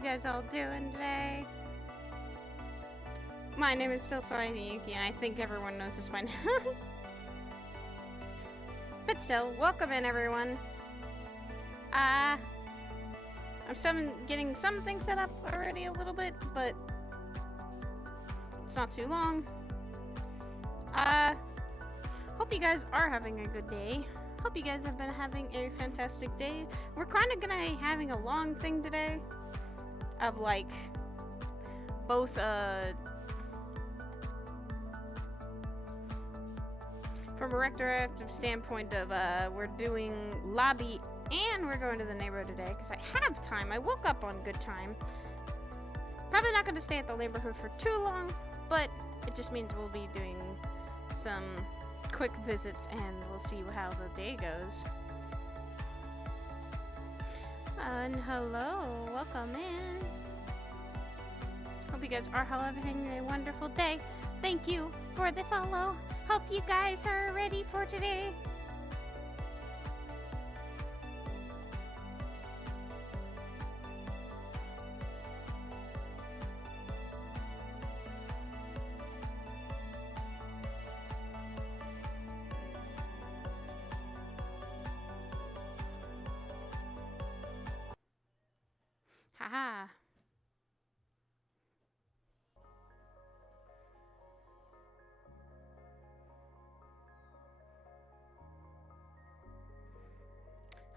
you guys all doing today? My name is still Salani Yuki, and I think everyone knows this by now. But still, welcome in, everyone. I'm getting some things set up already a little bit, but it's not too long. Hope you guys are having a good day. Hope you guys have been having a fantastic day. We're kind of gonna be having a long thing today of like both from a retroactive standpoint of we're doing lobby and we're going to the neighborhood today because I have time. I woke up on good time. Probably not going to stay at the neighborhood for too long, but it just means we'll be doing some quick visits and we'll see how the day goes. And hello, welcome in. Hope you guys are having a wonderful day. Thank you for the follow. Hope you guys are ready for today. Haha.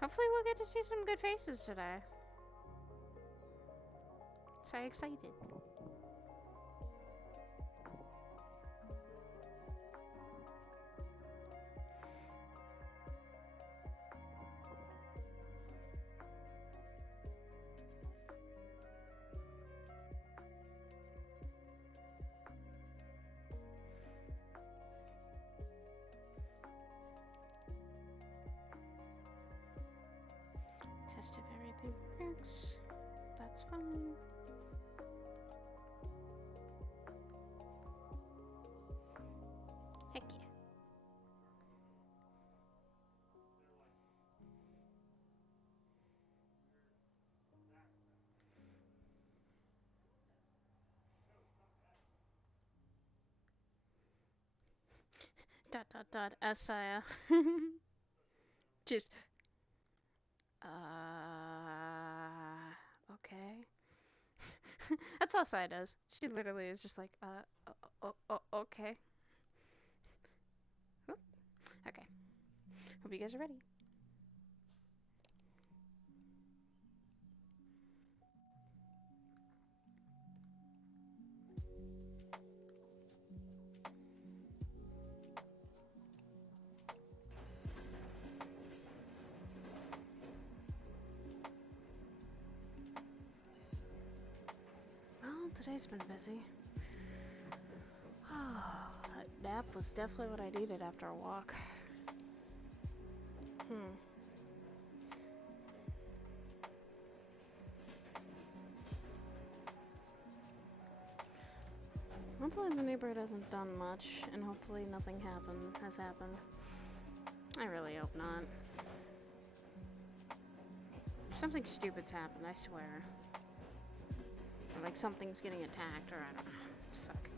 Hopefully we'll get to see some good faces today. So excited. Test if everything works. That's fine. Heck yeah. Asaya. Just okay. That's all Sai does. She literally is just like, okay. Oop. Okay. Hope you guys are ready. Well, today's been busy. That nap was definitely what I needed after a walk. Hopefully the neighborhood hasn't done much, and hopefully nothing has happened. I really hope not. Something stupid's happened, I swear. Or like something's getting attacked, or I don't know. Fuck.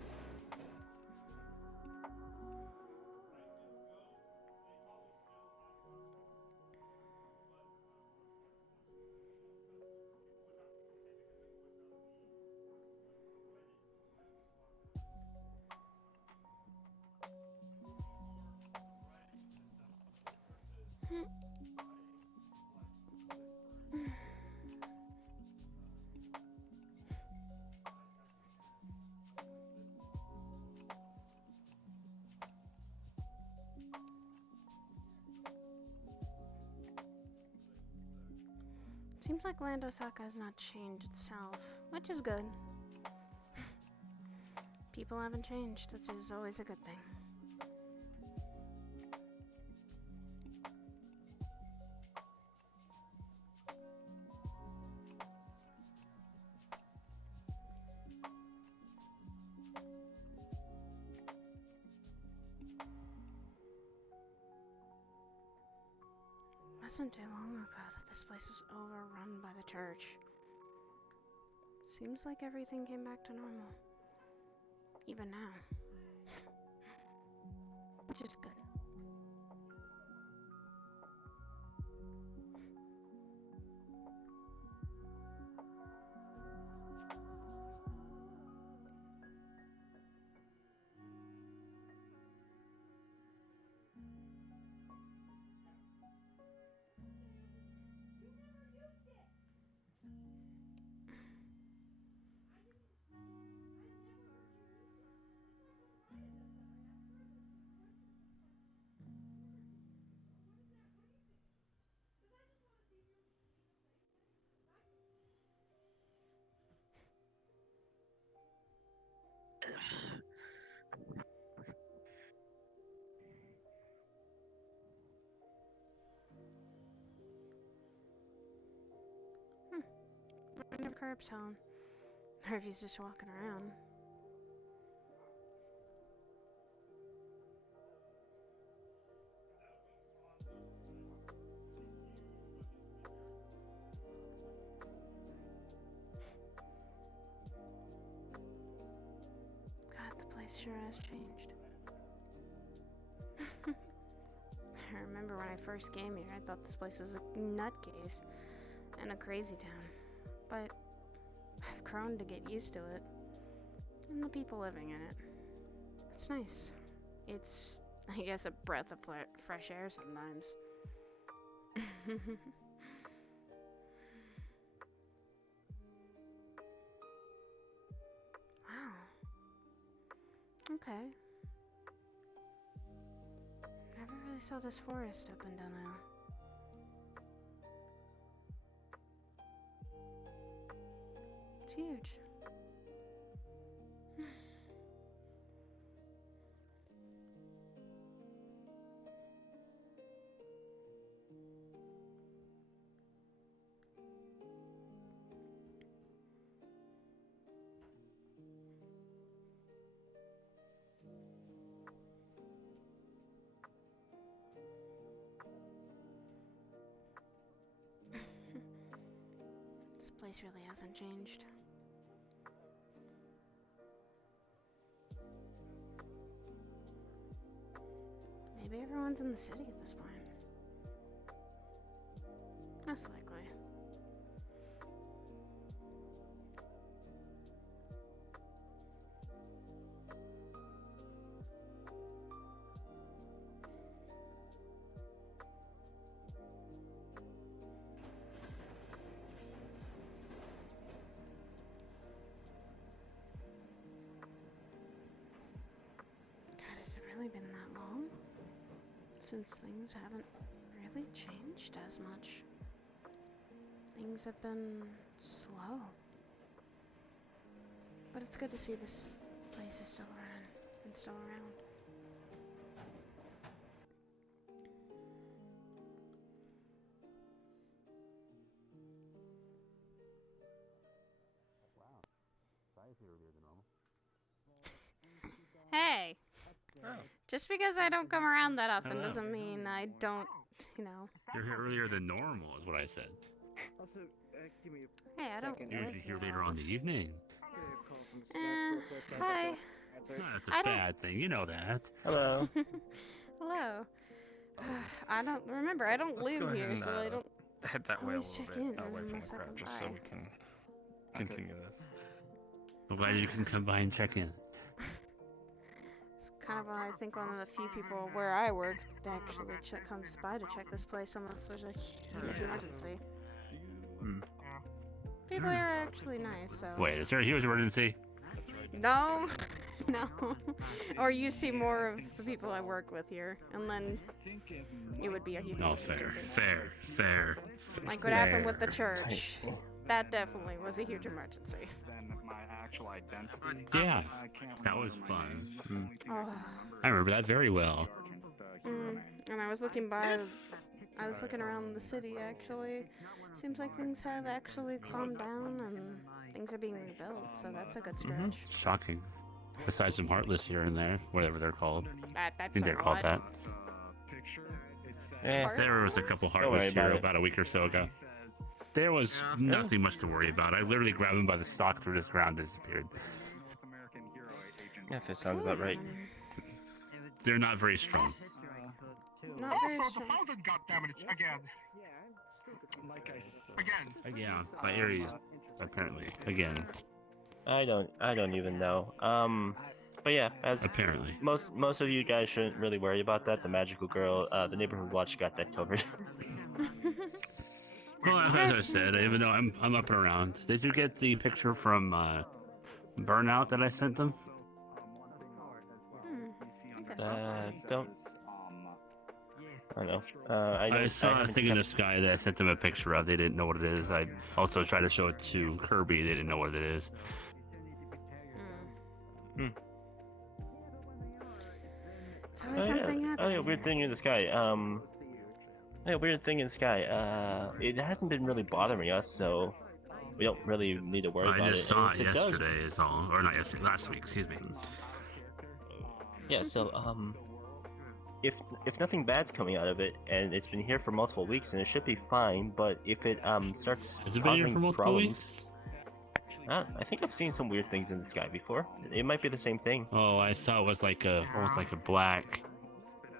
Seems like Land Osaka has not changed itself, which is good. People haven't changed, which is always a good thing. Wasn't too long ago that this place was overrun by the church. Seems like everything came back to normal. Even now. Which is good. I wonder if Curb's home. Or if he's just walking around. God, the place sure has changed. I remember when I first came here, I thought this place was a nutcase and a crazy town. But I've grown to get used to it. And the people living in it. It's nice. It's, I guess, a breath of fresh air sometimes. Wow. Okay. Never really saw this forest up until now. It's huge. This place really hasn't changed. Maybe everyone's in the city at this point. Most likely. God, has it really been that long? Since things haven't really changed as much. Things have been slow. But it's good to see this place is still running and still around. Hey! Oh. Just because I don't come around that often doesn't mean I don't, you know. You're here earlier than normal, is what I said. Hey, I don't. You're usually here later on in the evening. Hi. No, that's a bad thing, you know that. Hello. Hello. I don't remember. I don't live here, and, so I don't head that way a always little check bit in away from the unless I crowd, come just so by. we can continue this. I'm glad you can come by and check in. It's kind of, I think, one of the few people where I work that actually comes by to check this place unless there's a huge emergency. People here are actually nice, so. Wait, is there a huge emergency? No. No. Or you see more of the people I work with here, and then it would be a huge Oh, emergency. fair. Like what happened with the church. That definitely was a huge emergency. Yeah, that was fun. Oh. I remember that very well. And I was looking around the city, actually. Seems like things have actually calmed down and things are being rebuilt, so that's a good stretch. Shocking. Besides some Heartless here and there, whatever they're called. I That's think they're called that. Yeah. There was a couple Heartless here about a week or so ago. There was nothing much to worry about. I literally grabbed him by the stock through this ground and disappeared. Yeah, if it sounds about right. They're not very strong. Not very Also, the strong. fountain got damaged again. Again. Yeah, by Ares, apparently. Again, I don't even know. But yeah, as apparently. most of you guys shouldn't really worry about that. The magical girl, the neighborhood watch got that covered. Well, as I said, even though I'm up and around, did you get the picture from Burnout that I sent them? I guess so. Don't. I don't know. I saw a haven't thing in the kept- sky that I sent them a picture of. They didn't know what it is. I also tried to show it to Kirby. They didn't know what it is. It's always something Oh happening. yeah, weird thing in the sky. Yeah, weird thing in the sky. It hasn't been really bothering us, so we don't really need to worry I about just it. saw And it if does- yesterday. Is all, or not yesterday, last week. Excuse me. Yeah, so if nothing bad's coming out of it, and it's been here for multiple weeks, then it should be fine. But if it starts Has it been here causing for multiple problems, weeks? I think I've seen some weird things in the sky before. It might be the same thing. Oh, I saw it was like a almost like a black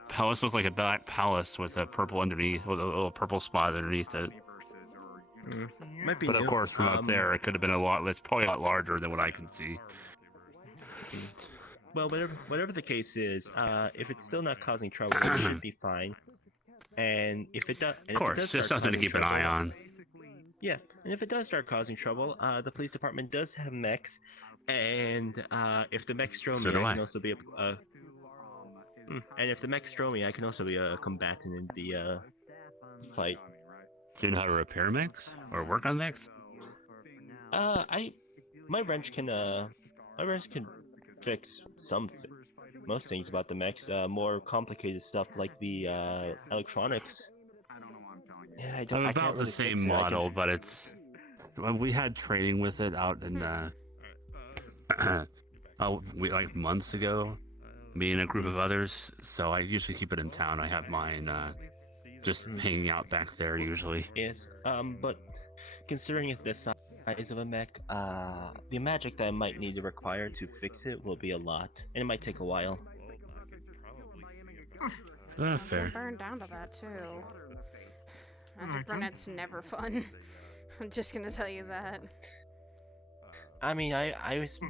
palace. Was like a black palace with a purple underneath, with a little purple spot underneath it. Might be But of new. course, from up there, it could have been a lot. It's probably a lot larger than what I can see. Well, whatever the case is, if it's still not causing trouble, it should be fine. And if it does, Of course, just something to keep an eye on. Yeah, and if it does start causing trouble, the police department does have mechs, and if the mechs throw So me, do I I. can also be and if the mechs throw me, I can also be a combatant in the fight. Do you know how to repair mechs or work on mechs? My wrench can fix most things about the mechs. More complicated stuff like the electronics. Yeah, I I'm can't about the really same fix it. I can- model, but it's. Well, we had training with it out in. Like months ago, me and a group of others. So I usually keep it in town. I have mine just hanging out back there usually. Yes, but considering it's the size of a mech, the magic that I might need to require to fix it will be a lot, and it might take a while. Fair. Burned down to that too. Magic Burnett's never fun. I'm just gonna tell you that. I mean,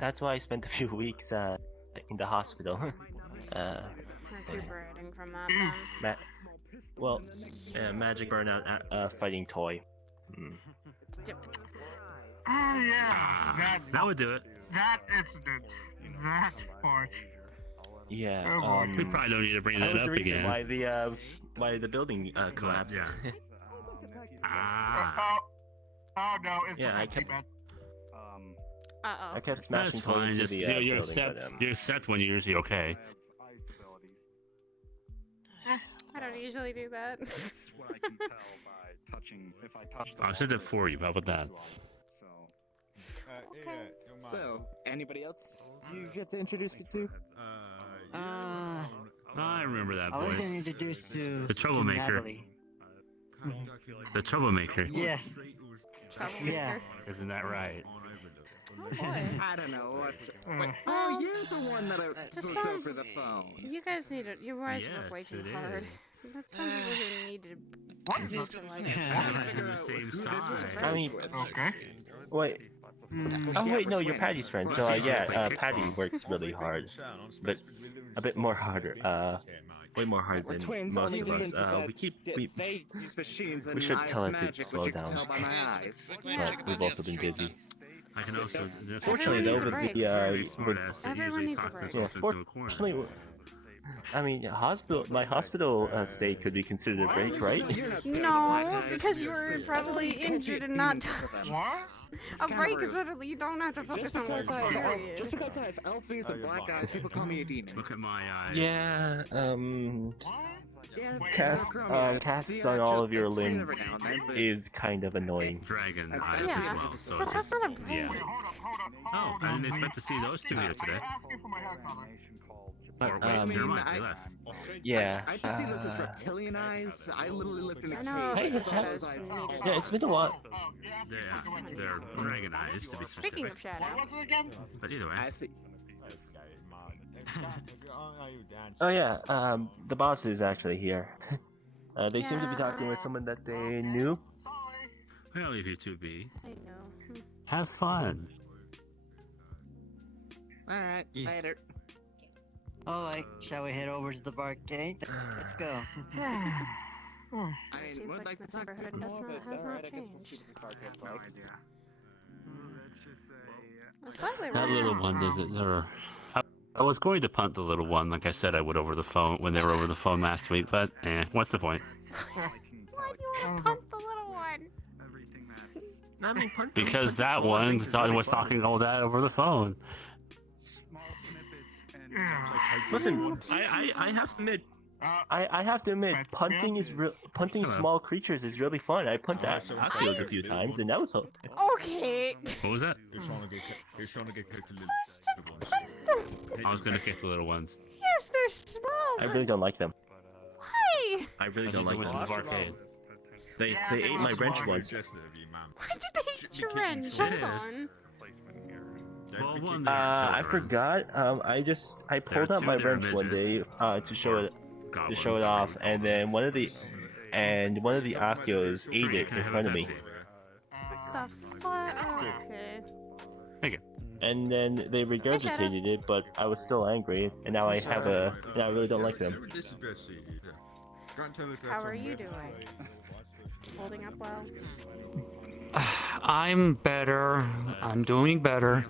that's why I spent a few weeks in the hospital. Recuperating from that. Magic burnout fighting toy. Oh yeah, That would do it. that incident, that part. Yeah. Oh, We probably don't need to bring that that was up the reason again. why the building collapsed. Yeah. Oh no, it's Yeah, the I pet kept- bed. I kept smashing That's fine. toys into Just, the you're building, set. but, You're set when you're usually okay. I don't usually do that. I'll set it for you. How about that? Okay. So, anybody else you get to introduce me to? I remember that I was voice. introduced to The troublemaker. Natalie. The troublemaker. Yes, Troublemaker. yeah. Isn't that right? Oh boy. I don't know what. Mm. Oh, you're the one that Just goes sounds- over the phone. You guys need to. You guys work way Yes, too it hard. is. But some people who need to. What? Just to like. They're the same size. I mean, Okay. wait. Oh wait, no, you're Patty's friend. So Patty works really hard, but a bit more harder. Way more hard We're than twins. most Only of us. difference is that We they use machines and we should I tell have her to magic, slow which you down. can tell by my eyes. but we've also been busy. I can also. Fortunately, though, needs a with break. the Smart ass that Everyone usually needs a talks break. yeah, themselves into a corner. fortunately, I mean, my hospital stay could be considered a break, right? You're not scared of No, black guys. because you were probably injured and not. What? A break kinda is literally you don't have to focus Just on because, one period. just because I have elfies and black guys, people call me a demon. Look at my eyes. Yeah. Yeah, Cast don't grow me. casts See, on I all joke- of your it's seen limbs every now and then, but- is kind of annoying. Dragon Yeah. eyes Yeah, as well. so So that's just, not a break. yeah. Wait, hold up, Oh, hold I up. didn't expect to see those two here today. Asking for my hair color. Or wait, Um, never mind, I- they left. Yeah. I just see those as reptilian eyes. I literally lived in a I cave. know. Hey, I saw that's- those eyes. Yeah, it's been a while. They're dragon eyes, to be specific. Speaking of Shadow. What was it again? But either way, I see. Oh yeah, the boss is actually here. They seem to be talking with Yeah. someone that they knew. Sorry. I'll leave you to be. I know. Have fun. Alright, Yeah. later. Alright, shall we head over to the barcade? Let's go. I It seems would like like this to talk neighborhood more, has but not alright, I guess we'll changed. see what the card gets No like. idea. Let's just say. It's slightly That little worse. one does it. Or I was going to punt the little one, like I said I would over the phone when they were over the phone last week. But what's the point? Why do you want to punt the little one? Everything that. I mean, punt- Because punt that small one things is really was fun. talking all that over the phone. Small snippets and. Yeah. Listen, I have to admit, I have to admit, Right, punting yeah. is punting Hello. small creatures is really fun. I punted Axios a few times, and that was Okay. What was that? He's trying to get kicked a little. I was gonna kick the little ones. Yes, they're small. I but really don't like them. why? I really I don't think it like was them. in the arcade. They Yeah, they they ate were my wrench small. once. Why did they eat Should your be kicking wrench? shit. Hold It is. on. Well, one I forgot. I pulled out two my there, wrench one day midget. to show it off, and then one of the Akios ate it in front of me, The fuck? Okay. and then they regurgitated it, but I was still angry, and now I really don't like them. How are you doing? Holding up well? I'm better. I'm doing better.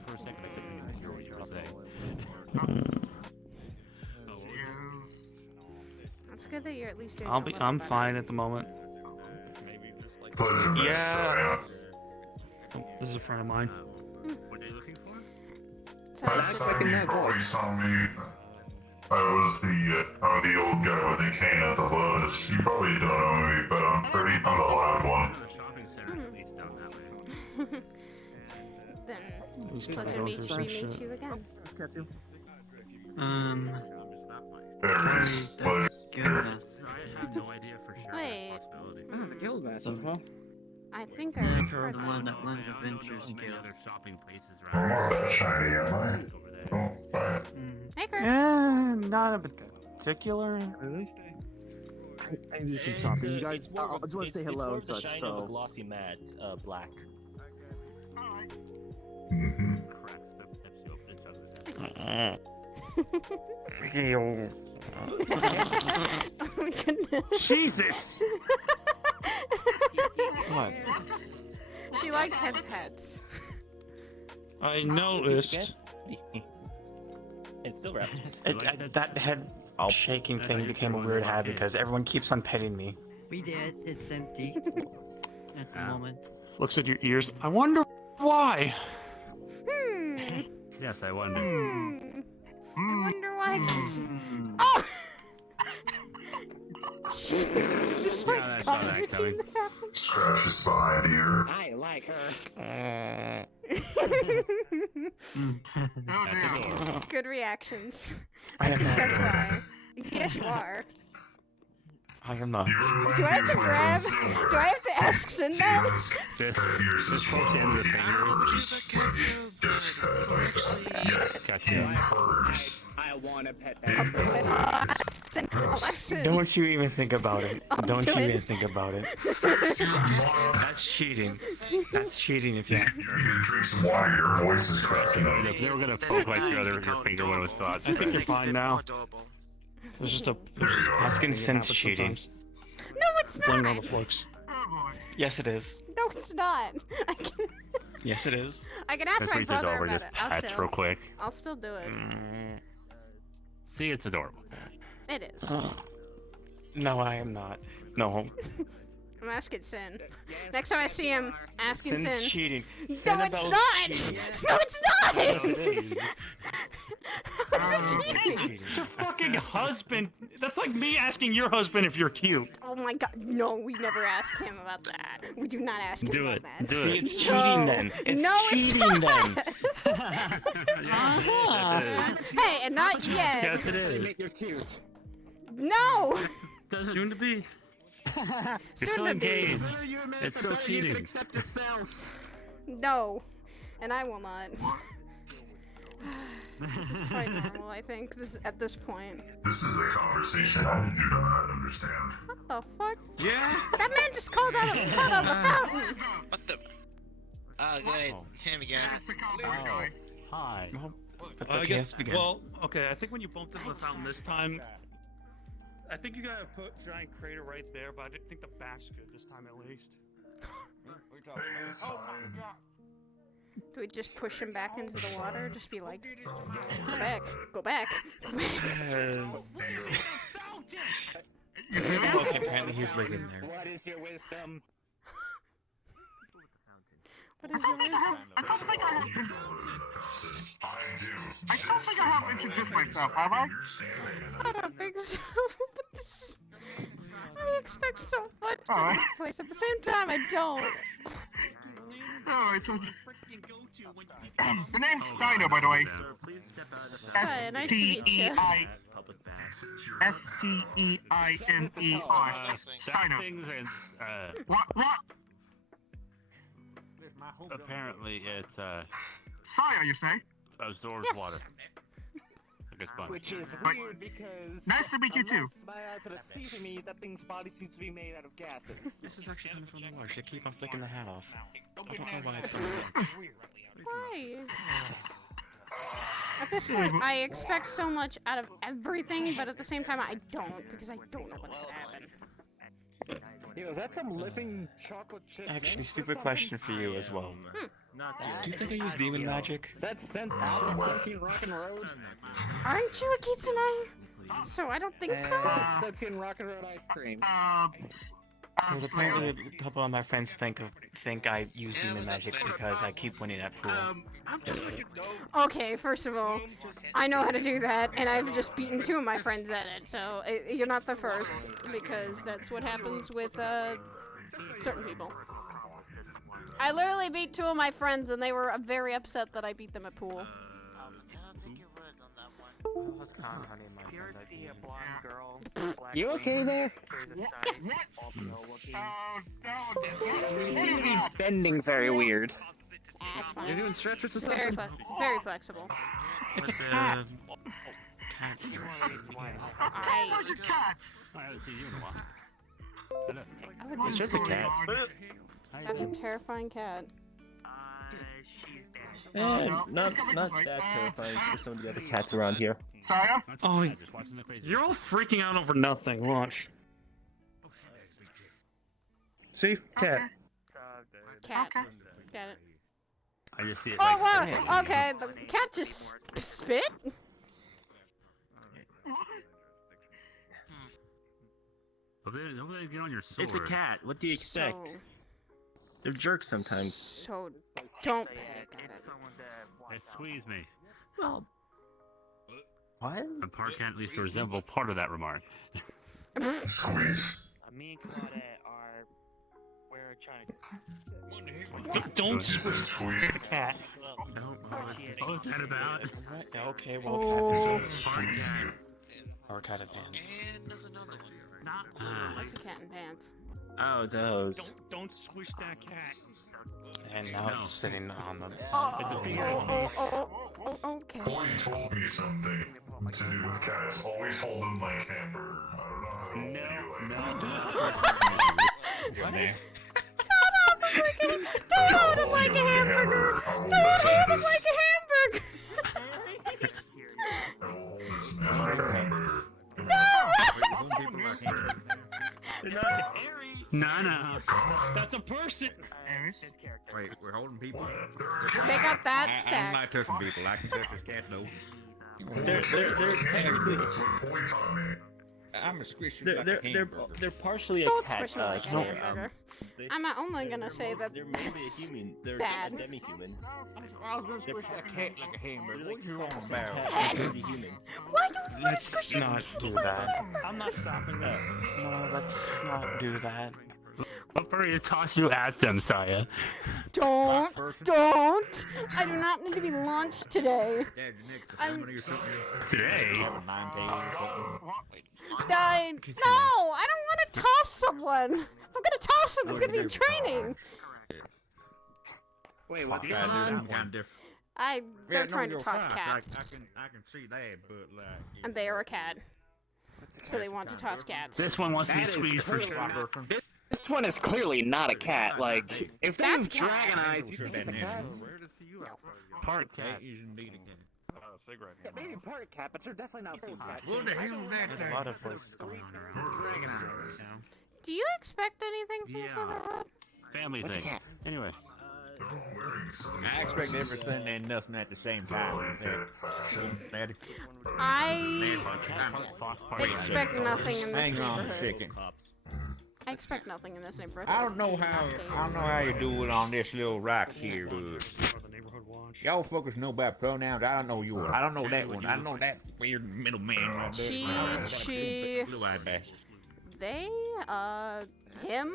It's good that you're at least doing. I'll a be. little I'm better. fine at the moment. Pleasure, Yeah. This is a friend of mine. What are you looking for? So, Last time you probably saw me, I was the old guy with the cane at the Lotus. You probably don't know me, but I'm the loud one. The shopping center at least down that way. then, pleasure to meet you again. There is pleasure. Goodness. I have no idea for sure. Wait. It's a possibility. Oh, the guild massive, huh? I think I Yeah, heard the that. one that runs I don't know Adventures of many Guild. other shopping places I'm around. not that shiny, am I? Over there. Don't buy it. Hey, Kurt. Not in particular. Really? I do some shopping. You guys, I just want to say hello and It's more of the such, shine of a so. glossy matte, black. Mm-hmm. Crack the Pepsi open each other's Oh my goodness. Jesus! What? She likes head pets. I noticed It's still wrapped. that head shaking thing became a weird habit because everyone keeps on petting me. We did. It's empty at the moment. Looks at your ears. I wonder why. Yes, I wonder. I wonder why. Hmm. Oh! She's just like Yeah, I saw that coming. this happened. Scratches behind the ear. I like her. Oh That's dear. adorable. Good reactions. I am not. That's why. Yes, you are. I am not. Do I have to grab? Do I have to ask Sin now? Just close the end of the finger. Yes, Gotcha. he purrs. I want to pet that. Sin, listen. Don't you even think about it. Don't do you it. even think about it. That's cheating. That's cheating if you. You drink some water, your voice is cracking up. If they were gonna poke like your finger when it was thought. I think you're fine now. There's just a asking sense cheating. No, it's Blame not. all the folks. Oh boy. Yes, it is. No, it's not. Yes, it is. I can ask Since my we did brother over about just it. I'll pets still, real quick. I'll still do it. See, it's adorable. It is. No, I am not. No. I'm asking Sin. Next time I see him, asking Sin's Sin. cheating. No, it's Sinabelle's not. cheating. No, it's not. Yes, it is. How's it cheating? It's your fucking husband. That's like me asking your husband if you're cute. Oh my god, no, we never ask him about that. We do not ask him Do about it. that. Do See, it. it's cheating then. It's cheating then. Hey, and not yet. Yes, it is. Make you cute. No! Soon to be. You're Soon still to be. engaged. It's still You cheating. can accept yourself. No. And I will not. This is quite normal, I think, at this point. This is a conversation I do not understand. What the fuck? Yeah? That man just called out the fountain! What the? Oh, good. Him again. Oh, hi. But I the guess, chaos began. well, okay, I think when you bumped into the fountain this time, I think you gotta put giant crater right there, but I didn't think the back's good this time at least. Oh my god. Do we just push him back into the water? Just be like, go back, go back, go back. Okay, apparently he's living there. What is your wisdom? What is your wisdom? I don't think I have introduced myself, have I? I don't think so. But this, I expect so much Oh, in this place. At the same time, I don't. Oh, it's the name's Steiner, by the way. Hi, nice to meet you. S-T-E-I-N-E-R. Steiner. Things and What? apparently it Sire, you say? absorbs Yes. water. I guess sponge. Which is Wait. weird because. Nice to meet you too. unless my eyes are deceiving me, that thing's body seems to be made out of gases. This is actually kind of fun to watch. They keep on flicking the hat off. I don't know why it's going on. Why? At this point, I expect so much out of everything, but at the same time, I don't, because I don't know what's gonna happen. Yo, is that some living chocolate chip? Actually, mint or stupid something? question for you as well. Do you think I use demon magic? Is that sent out of 17 Rockin' Road? Aren't you a kitsune? So I don't think so. 17 Rockin' Road ice cream. Because apparently a couple of my friends think I use demon magic because I keep winning at pool. Okay, first of all, I know how to do that, and I've just beaten 2 of my friends at it, so you're not the first, because that's what happens with certain people. I literally beat 2 of my friends, and they were very upset that I beat them at pool. You okay there? You seem to be bending very weird. That's fine. You're doing stretches or Very, something? very flexible. It's a cat. Cat. I haven't seen you in a while. I would It's be just a cat. That's a terrifying cat. Not that terrifying for some of the other cats around here. Sire? Oh, Just watching the crazy. you're all freaking out over nothing. Watch. See? Cat. Cat. Got it. I just see it Oh, like. wow. Okay, the cat just spit? Hopefully they get on your sword. It's a cat. What do you expect? So, They're jerks sometimes. so don't panic at it. They squeeze me. Well, what? And part can at least resemble part of that remark. Squeeze. Me and Claudette are. We're trying to. Don't He says squeeze. the cat. What was that about? Okay, Oh. well, cat Squeeze you. or cat in pants. And there's another one. What's a cat in pants? Oh, those. Don't squish that cat. And now it's sitting on the. It's a finger. Okay. Boy told me something to do with cats. Always hold them like hamburger. I don't know how to hold you like Don't hold him like a hamburger! Don't hold him like a hamburger! I will hold this man like a hamburger. Nana. That's a person. Wait, we're holding people. They got that I'm stack. not touching people. I can touch this cat though. They're technically. That's what points on me. I'm a squish you They're like they're a they're, hamburger. they're partially a Don't cat. squish me like a here, hamburger. they- I'm only gonna say that they're maybe a that's human. They're bad. a demi-human. I was gonna squish that cat like a hamburger. What you on Cat, about? pretty human. Why do we Let's squish not do that. I'm not stopping that. No, let's not do that. What for you to toss you at them, Saya? Don't! Don't! I do not need to be launched today. Dad, Nick, the I'm- salmon or something? Today? Nine tails or something. I, no! I don't want to toss someone! If I'm gonna toss them, it's gonna be in training! Wait, what? Kind of different. They're Yeah, no, trying to you're toss fine. cats. I can see that, but like. And they are a cat. So they want to toss cats. This one wants to be squeezed for sure. This one is clearly not a cat. Like, if they have That's cat. dragon eyes, you Sure think that it's a cat? Where does you Part Cat cat. is indeed a cat. Cigarette. Maybe part of cat, but they're definitely not full cat. What the hell is that There's thing? a lot of voices going on around. Dragon eyes. Do you expect anything from this Yeah. neighborhood? Family What's a thing. cat? Anyway. I expect everything and nothing at the same time. Maddie. I Fox party. expect nothing in this Hang on a neighborhood. second. I expect nothing in this neighborhood. I don't know how you do it on this little rock here, but The neighborhood watch. y'all focus know about pronouns. I don't know yours. I don't know that one. I don't know that weird middleman right there. She, Blue-eyed bastard. they, him.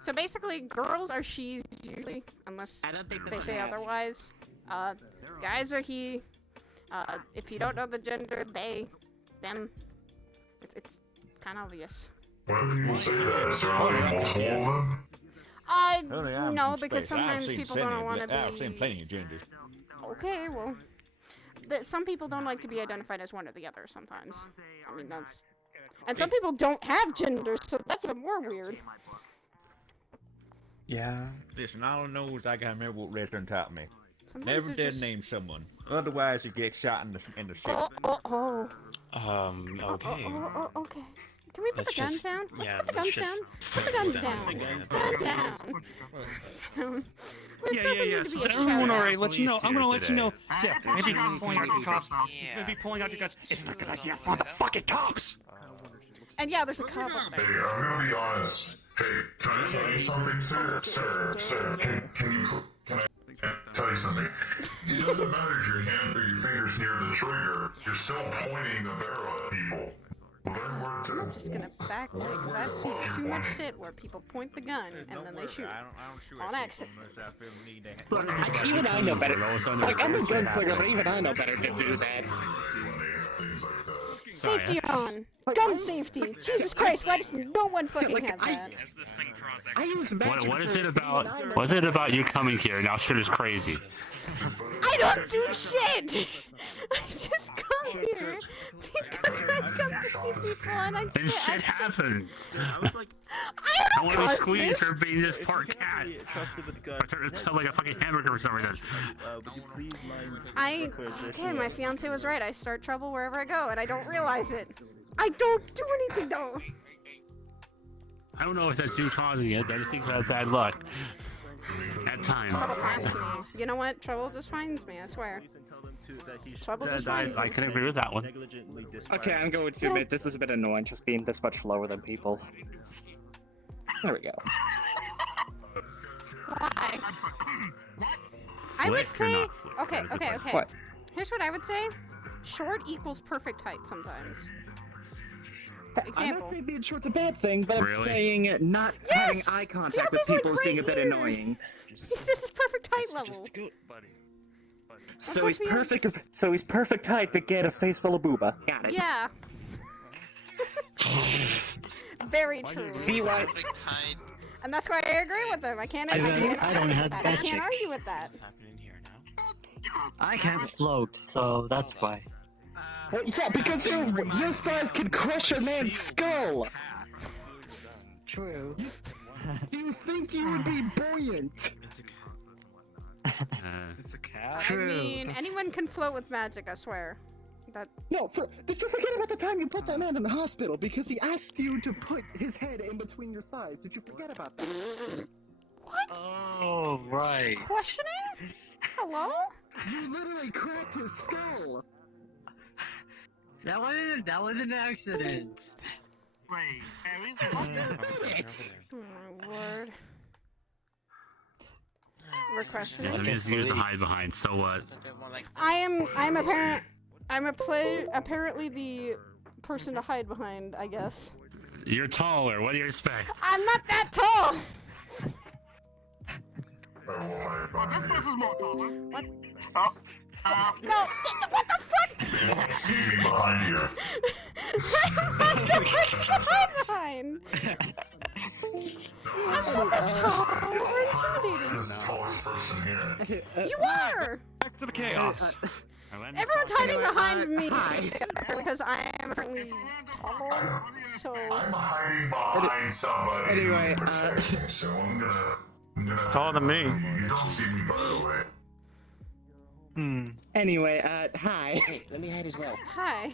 So basically, girls are she's usually, unless they say otherwise. Guys are he. If you don't know the gender, they, them. It's kind of obvious. Why do people say that? Is there only multiple of them? No, because sometimes people don't want to I've seen be. plenty of genders. Okay, well, some people don't like to be identified as one or the other. Sometimes, I mean that's, and some people don't have genders, so that's even more weird. Yeah. Listen, all I know is I gotta remember what restaurant taught me. Sometimes Never it's did just- name someone. Otherwise, you get shot in the shit. Oh. Okay. Okay. Can we put Let's the guns just- down? Let's yeah, put the let's guns just down. Put the guns down. the guns Guns down. This doesn't need to be a Everyone shout-out. already let you know. I'm gonna let you know. I Yeah, think maybe we should pulling out your cops. Yeah. Maybe pulling out your guns. It's not a good idea for the fucking cops! And yeah, there's a cop up Hey, there. I'm gonna be honest. Hey, can I tell you something, sir? Sir, can I tell you something? It doesn't matter if your hand or your fingers near the trigger. You're still pointing the barrel at people. Learn where I'm just gonna back away because I've seen too much shit where people point the gun and then they shoot I don't shoot on at accident. people unless I feel the need to. Look, even I know better. Like, I'm a gunslinger, but even I know better to do that. Safety on! Gun safety! Jesus Christ, why does no one fucking have that? As this thing draws I use magic. What is it about? What is it about you coming here? Now shit is crazy. I don't do shit! I just come here because I come to see people and I Then shit can't. happens. I I don't want to be cause squeezed this. for being this part cat. Trusted with I guns. turned into like a fucking hamburger for some reason. Would you please mind? Okay, my fiance was right. I start trouble wherever I go and I don't realize it. I don't do anything though. I don't know if that's you causing it. I just think about bad luck. At times. Trouble finds me. You know what? Trouble just finds me, I swear. Trouble just finds I me. can agree with that one. Okay, I'm going to admit this is a bit annoying, just being this much lower than people. There we go. Why? I would Flick or say. not flick? Okay, That is the okay, question. okay. What? Here's what I would say. Short equals perfect height sometimes. I'm Example. not saying being short's a bad thing, but I'm Really? saying not having Yes! eye contact with Fiance's, like, people is being a bit right here. annoying. He's just his perfect height level. So he's what we- perfect. So he's perfect height to get a face full of booba. Got it. Yeah. Very true. See why? Perfect height. And that's why I agree with him. I can't argue with that. I can't argue with that. What's happening here now? I can't float, so that's why. Well, yeah, because your thighs can crush a man's skull. True. Do you think you would be buoyant? It's a I mean, anyone can float with magic, I swear. That No, did you forget about the time you put that man in the hospital because he asked you to put his head in between your thighs? Did you forget about that? what? Oh, right. Questioning? Hello? You literally cracked his skull. That was an accident. Wait, Oh my word. Request Yeah, I just use to hide behind. So what? I'm apparently the person to hide behind, I guess. You're taller. What do you expect? I'm not that tall. well, this person's more taller. What? Oh, No, what the fuck? You won't see me behind you. Hide behind. I'm not tall or intimidating. This tallest person here. You are. Back to the chaos. Everyone's hiding behind me because I am apparently taller. So I'm hiding behind somebody. Anyway, protecting, so I'm gonna Taller than me. You don't see me, by the way. Anyway, hi. Hey, let me hide as well. hi.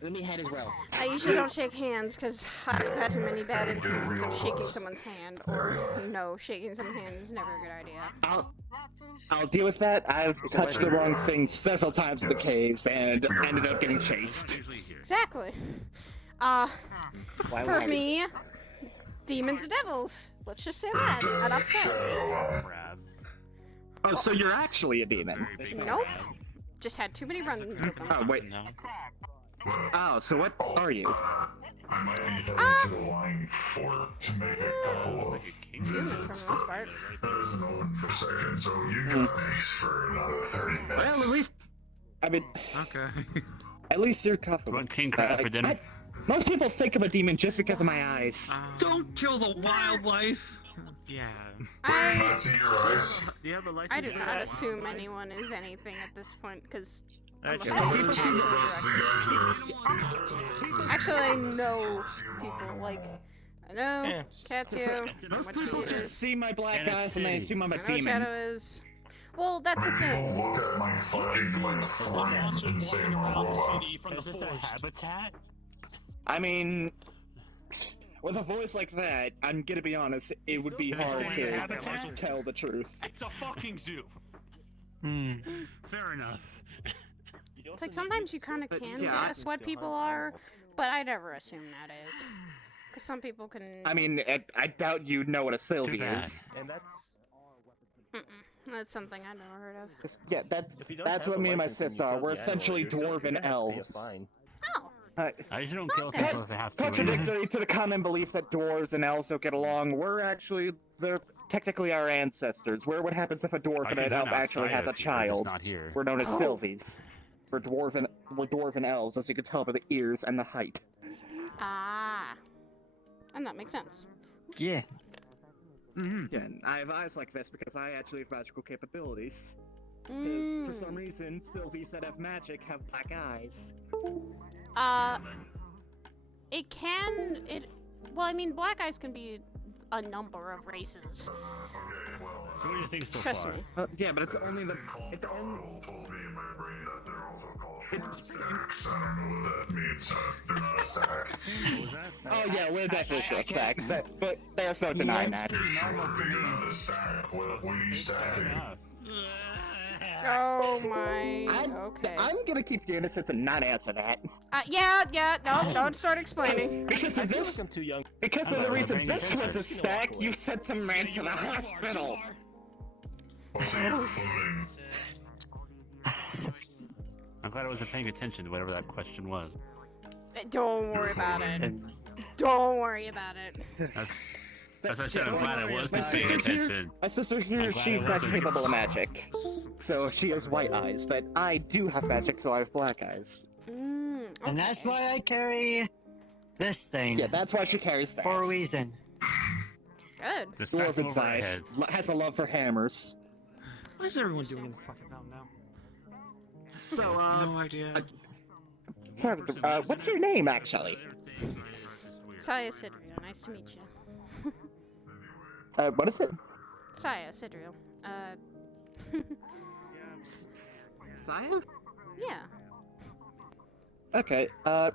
Let me hide as well. I usually don't shake hands because I've had too many bad instances of shaking someone's hand, or no, shaking someone's hand is never a good idea. I'll deal with that. I've touched the wrong thing several times in the caves and ended up getting chased. Exactly. For me, demons and devils. Let's just say that. Enough said. Oh, so you're actually a demon? Nope. Just had too many runs with them. Oh, wait. Oh, so what are you? I might be heading to the line to make a couple of visits. For the most part. That isn't open for seconds, so you got me for another 30 minutes. Well, at least... I mean... Okay. At least you're comfortable. Want king crab for dinner? Most people think I'm a demon just because of my eyes. Don't kill the wildlife. Yeah. Can I see your eyes? Do you have a license? I do not assume anyone is anything at this point because Actually, actually I know people like I know Katsu. Most people just see my black eyes and they assume I'm a I know demon. Shadow is. Well, that's the thing. Look at my fucking like friend and say I'm a robot. Is this a habitat? I mean, with a voice like that, I'm gonna be honest, it would be hard to tell the truth. It's a fucking zoo. Fair enough. It's like sometimes you kind of can yeah, guess what people are, but I never assume that is. Because some people can. I mean, I doubt you know what a Sylvie is. And that's That's something I never heard of. Yeah, that's what me and my sis are. We're essentially dwarven elves. Oh. I usually don't kill Okay. people if they have to. Contradictory to the common belief that dwarves and elves don't get along, they're technically our ancestors. What happens if a dwarf and an elf actually has a child? Not here. We're known as Sylvies. We're dwarven elves, as you can tell by the ears and the height. Ah. And that makes sense. Yeah. Yeah, and I have eyes like this because I actually have magical capabilities. Because for some reason, Sylvies that have magic have black eyes. Well, I mean, black eyes can be a number of races. So what do you think so Trust far? me. Yeah, but it's only the... It's only... told me in my brain that they're also called short stacks. I don't know what that means. They're not a stack. Oh yeah, we're definitely short stacks, but there's no denying that. You're short, but you're not a stack. What are you stacking? Oh my. Okay. I'm gonna keep you innocent and not answer that. Yeah. No, don't start explaining. Because of this, I'm too young. because of the reason this was a stack, you sent some man to the hospital. Also, you're floating. I'm glad I wasn't paying attention to whatever that question was. Don't worry about it. Don't worry about it. As I said, I'm glad I wasn't paying attention. My sister here, she's not capable of magic. So she has white eyes, but I do have magic, so I have black eyes. And that's why I carry this thing. Yeah, that's why she carries that. For a reason. Good. Dwarven side has a love for hammers. What is everyone doing in the fucking mountain now? So, no idea. What's your name, actually? Saya Sidriel, nice to meet you. What is it? Saya Sidriel. Saya? Yeah. Okay,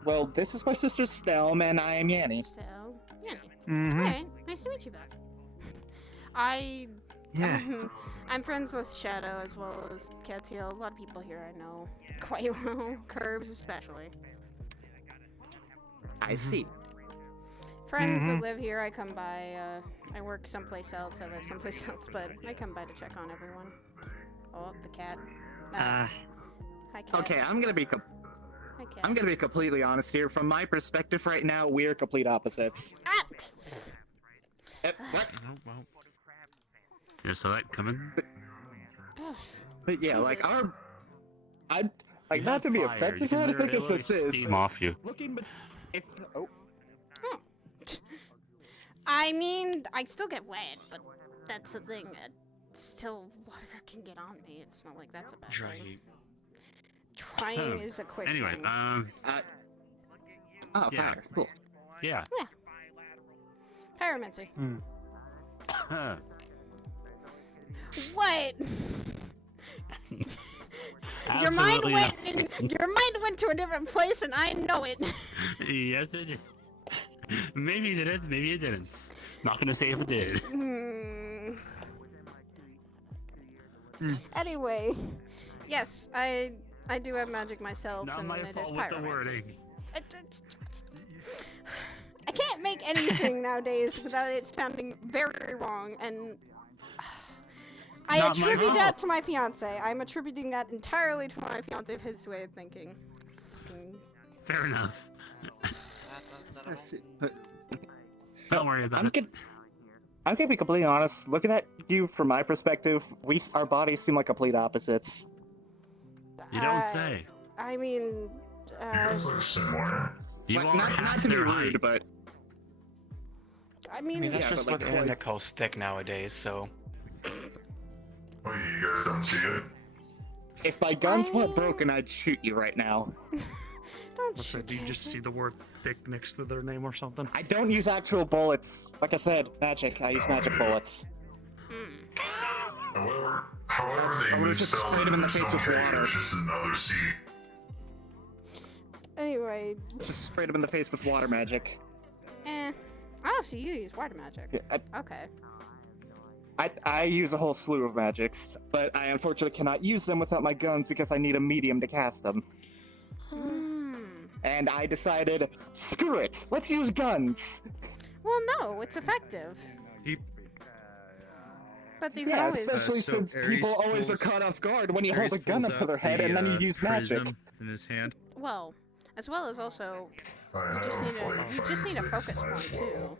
well, this is my sister Stelm, and I am Yanni. Still, Yanni. Mhm. Alright, nice to meet you, Beth. I'm friends with Shadow as well as Catsiel. A lot of people here I know quite well. Curbs especially. I see. Friends that live here, I come by. I work someplace else. I live someplace else, but I come by to check on everyone. Oh, the cat. Hi, cat. Okay, I'm gonna be Hi, cat. I'm gonna be completely honest here. From my perspective, right now, we're complete opposites. What? You saw that coming? But yeah, like Jesus. I like not to be Fire. offensive You or can anything if literally this is. steam but off you. Looking, but if I mean, I still get wet, but that's the thing. Still, water can get on me. It's not like that's a bad Dry thing. heat. Trying is a quick Anyway, thing. oh, yeah. fire, cool. Yeah. Pyromancy. Huh. What? Your mind Absolutely went. Your mind went to a different place, and I know it. Yes, it did. Maybe it did, maybe it didn't. Not gonna say if it did. Anyway, yes, I do have magic myself, Not and my it is fault with the pyromancy. wording. I can't make anything nowadays without it sounding very wrong, and I Not my attribute that fault. to my fiance. I'm attributing that entirely to my fiance of his way of thinking. Fucking... Fair enough. I see. Don't worry about it. I'm gonna be completely honest. Looking at you from my perspective, our bodies seem like complete opposites. You don't say. I mean, You guys look similar. You Like, are not half to be their rude, height. but I I mean, mean, that's Yeah, just but, what like, the internet calls thick nowadays, so. Wait, you guys don't see it? if my guns weren't I- broken, I'd shoot you right now. don't What's that? shoot Do you just Jason. see the word thick next to their name or something? I don't use actual bullets. Like I said, magic. I use magic bullets. However they I would've would just sell sprayed him in the it's face with okay, water. There's just another seat. Anyway, Just sprayed him in the face with water magic. oh, so you use water magic. Yeah, Okay. I use a whole slew of magics, but I unfortunately cannot use them without my guns because I need a medium to cast them. And I decided, screw it, let's use guns. Well, no, it's effective. But you can Yeah, always. especially so since Ares people always are pulls- caught off guard when you Ares hold a gun pulls up to their out head the, and then you use magic. prism in his hand. Well, as well as also, I you just have need a focus point too.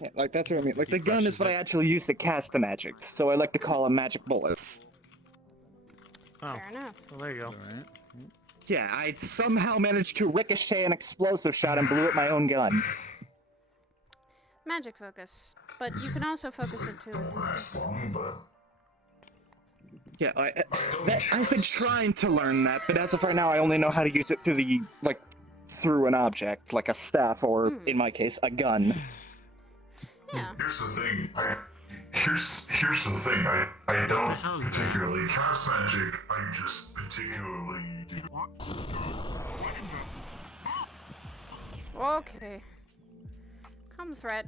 Yeah, like that's what I mean. Like the gun is what I actually use to cast the magic, so I like to call them magic bullets. Oh, Fair enough. well, there you go. Alright. Yeah, I somehow managed to ricochet an explosive shot and blew up my own gun. Magic focus, but you can also focus it too. Don't last long, but Yeah, I've been trying to learn that, but as of right now, I only know how to use it through through an object, like a staff, or in my case, a gun. Yeah. here's the thing. Here's the thing. I don't particularly cast magic. I just particularly do. Okay. Come threat.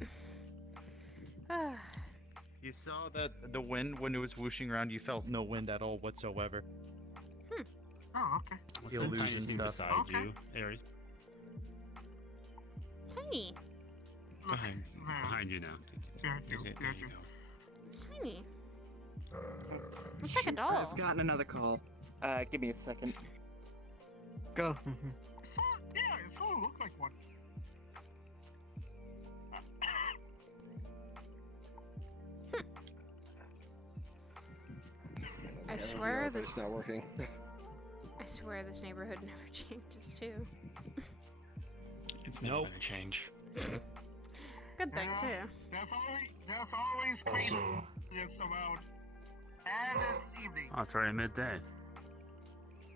You saw that the wind when it was whooshing around, you felt no wind at all whatsoever. Oh, okay. What's The that tiny illusion thing stuff. beside you, Ares? Tiny. Behind. Behind you now. There you go. It's tiny. Looks like a doll. I've gotten another call. Give me a second. Go. Yeah, it sort of looked like one. I swear this. It's not working. I swear this neighborhood never changes too. It's never gonna change. Good thing too. There's always crazy yes about. And it's evening. Oh, it's already midday.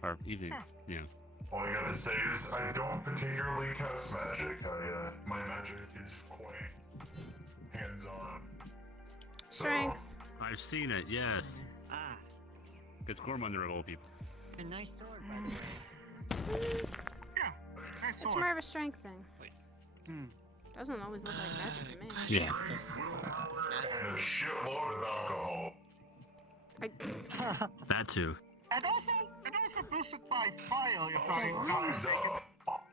Or evening, yeah. All I gotta say is I don't particularly cast magic. My magic is quite hands-on. So, Strength. I've seen it, yes. Ah, It's Gormund of old people. a nice sword, by the way. Yeah, nice It's sword. more of a strength thing. Doesn't always look like magic to me. Yeah. and a shitload of alcohol. That too. And also boosted by fire, if I'm not Time's mistaken. up.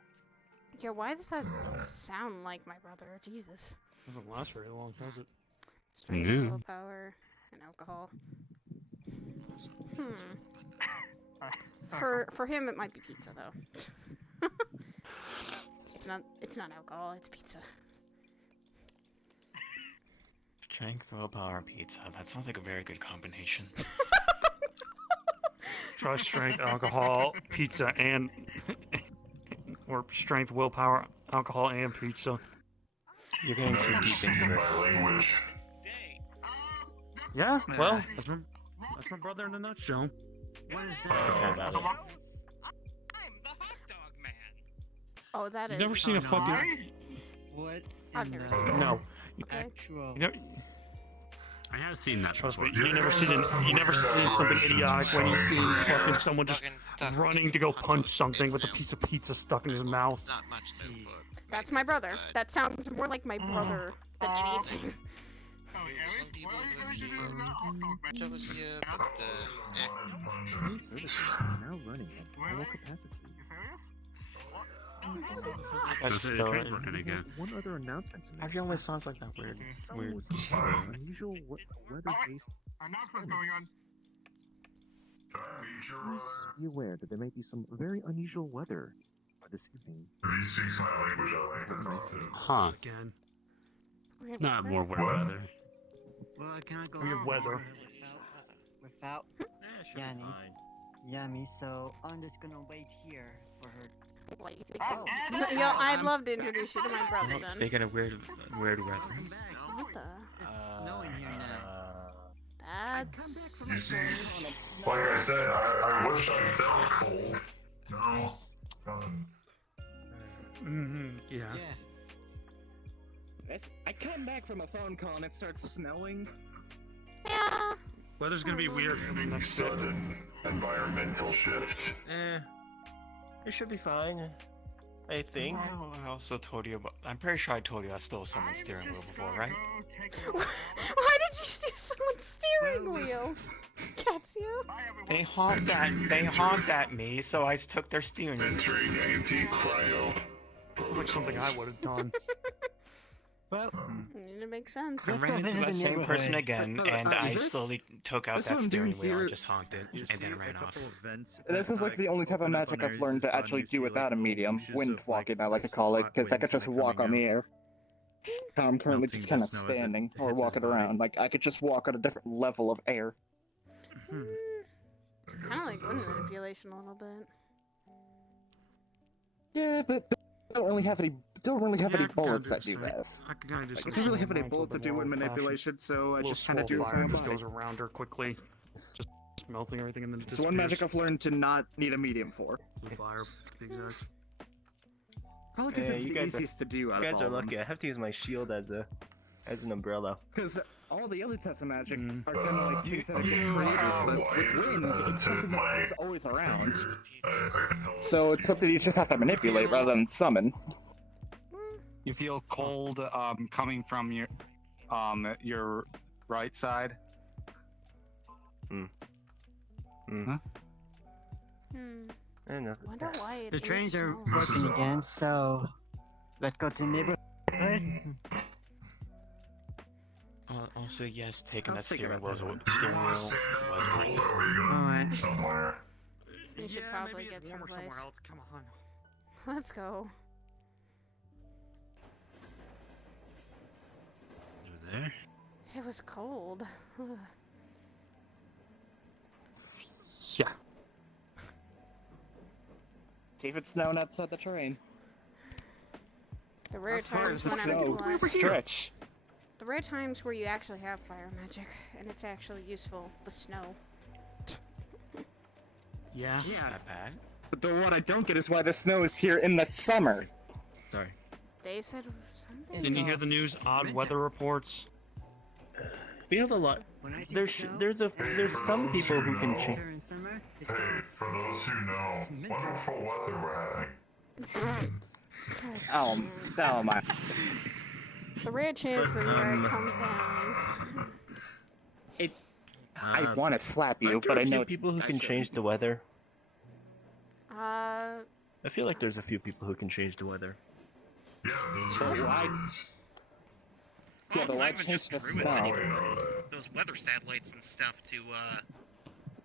Yeah, why does that sound like my brother? Jesus. Doesn't last very long, does it? Strength, Yeah. willpower, and alcohol. For him, it might be pizza though. It's not alcohol. It's pizza. Strength, willpower, pizza. That sounds like a very good combination. Try strength, alcohol, pizza, and or strength, willpower, alcohol, and pizza. You're getting too deep into this. Yeah, well, that's my brother in a nutshell. What is Forget that? about it. Oh, that is. You've never seen a fucking. What? I've in never the seen that. No. Actual. You never, I have seen that. trust me, before. you never seen something idiotic when you see fucking someone just running to go punch something with a piece of pizza stuck in his mouth. Not much new foot. That's my brother. That sounds more like my brother than anything. Some people actually jealous here, but Now running at full capacity. That's Just still. working again. One other announcement to make. Every always sounds like that weird. Unusual weather-based. Announcement going on. Please be aware that there may be some very unusual weather this evening. If he speaks my language, I like to talk to him. Huh. Again. Not more weather. Well, I cannot go Weird on weather. without Yanni. Yummy, so I'm just gonna wait here for her. Yo, I'd love to introduce you to my brother then. Speaking of weird weather. What the? It's snowing here now. That's. You see, like I said, I wish I felt cold. No. Yeah. I come back from a phone call and it starts snowing. Yeah. Weather's gonna be weird for the next bit. Sudden environmental shift. It should be fine. I think. I also told you about. I'm pretty sure I told you I stole someone's steering wheel before, right? Why did you steal someone's steering wheel? Katsu? They honked at me, so I took their steering wheel. Entering anti-cryo. Like something I would have done. Well, It makes sense. I ran into that same person again, and I slowly took out that steering wheel and just honked it, and then ran off. This is like the only type of magic I've learned to actually do without a medium. Wind walking, I like to call it, because I could just walk on the air. How I'm currently just kind of standing or walking around. Like, I could just walk on a different level of air. Kind of like wind manipulation a little bit. Yeah, but don't really have any bullets that do that. I can kind of do Like, some I don't really have any mindful bullets to do law wind of fashion. manipulation, so I Little just kind of small do fire it just for goes around her quickly, just melting everything and then It's one magic I've learned to not need a medium for. Fire, to be exact. Probably because it's you the guys easiest to do out You of guys all are of them. lucky. I have to use my shield as an umbrella. Because all the other types of magic are kind of like things that are just created, but with wind, it's something that's always around. So it's something you just have to manipulate rather than summon. You feel cold coming from your right side. Hmm. Enough. Wonder why it The is trains are snowing. working again, so let's go to the neighborhood. Also, yes, taking I'll that figure steering out wheel that was worth it. Alright. Somewhere. You should Yeah, probably maybe get it's warmer somewhere someplace. else. Come on. Let's go. Over there. It was cold. Yeah. See if it's snowing outside the train. The rare How far times is the when snow? I'm Stretch. The rare times where you actually have fire magic and it's actually useful. The snow. Yeah. Not bad. But the what I don't get is why the snow is here in the summer. Sorry. They said something. Didn't you hear the news? Odd weather reports. We have a lot. There's some people who can change. Hey, for those who know, wonderful weather we're having. Oh my. The rare chance that it comes down. I want to slap you, but I know it's people who can change the weather. Uh, I feel like there's a few people who can change the weather. Yeah, those But are why? druids. Yeah, Oh, but it's why not even change just the druids spell? anymore. Those weather satellites and stuff to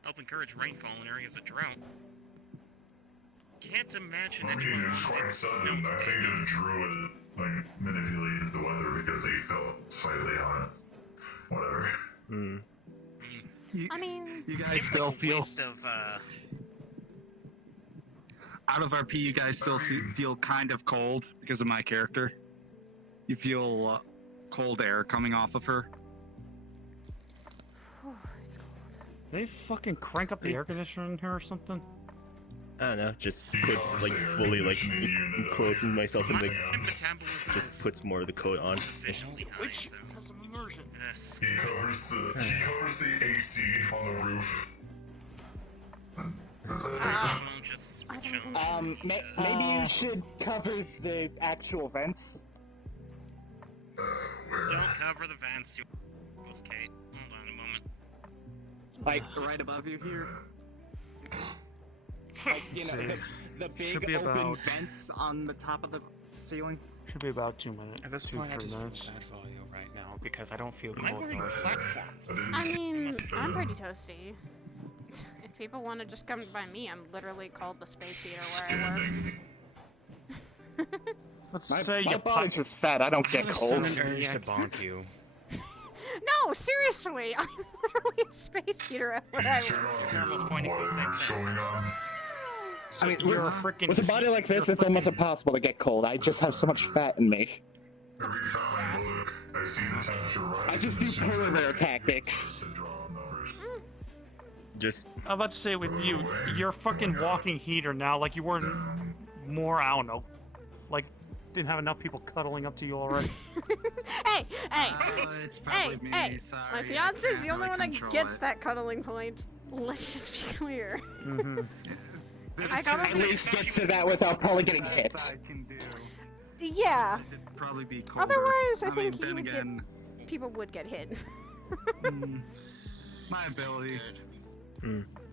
help encourage rainfall in areas of drought. Can't imagine I mean, anyone it's wanting quite snow sudden. to I be think a druid manipulated the weather because they felt slightly on it. Whatever. I mean, You guys seems still like a feel waste of out of RP. You guys still feel kind of cold because of my character. You feel cold air coming off of her. it's cold. They fucking crank up the air conditioner in here or something? I don't know, just puts like fully like enclosing myself in the just puts more of the coat on. sufficiently high, so yes. He covers the AC on the roof. Just switch on. Maybe you should cover the actual vents. Don't cover the vents. You Kate. Hold on a moment. Like right above you here. Like, you know, the Should big be open about- vents on the top of the ceiling. Should be about 2 minutes. At this 2 point, I 3 just feel minutes. bad for you right now because I don't feel Am I cold. wearing platforms? I mean, I'm pretty toasty. If people want to just come by me, I'm literally called the space heater where I work. Let's My say you body's just fat. I don't I get have a cold. sudden urge to bonk you. No, seriously, I'm literally a space heater at where I work. You're almost pointing to the same thing. I mean, You're a freaking. with a body like this, it's almost impossible to get cold. I just have so much fat in me. Every time I look, I see the temperature rise. I just do polar bear tactics. Just I'm about to say with you, you're a fucking walking heater now. Like you weren't more. I don't know. Like didn't have enough people cuddling up to you already. Hey, It's hey, probably me. hey! Sorry, My I fiance's can't the only really one that control gets it. that cuddling point. Let's just be clear. Mm-hmm. I gotta At least get to that without probably getting hit. I can do. Yeah. It'd probably be colder. Otherwise, I mean, think then again, people would get hit. my ability.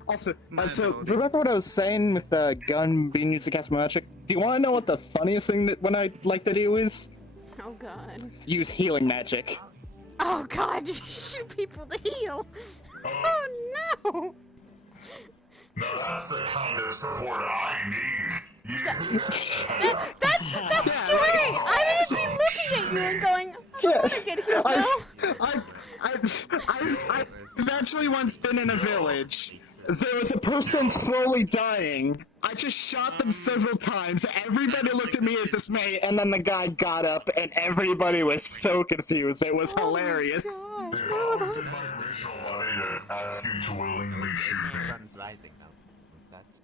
Also, My so ability. remember what I was saying with the gun being used to cast magic? Do you want to know what the funniest thing that when I like to do is? Oh god. Use healing magic. Oh god, you shoot people to heal. Oh no. No, that's the kind of support I need. That's scary. I'm gonna be looking at you and going, I don't want to get healed now. I've actually once been in a village. There was a person slowly dying. I just shot them several times. Everybody looked at me in dismay, and then the guy got up, and everybody was so confused. It was hilarious. If I was in my original body to ask you to willingly shoot me. Sun's rising now. That's...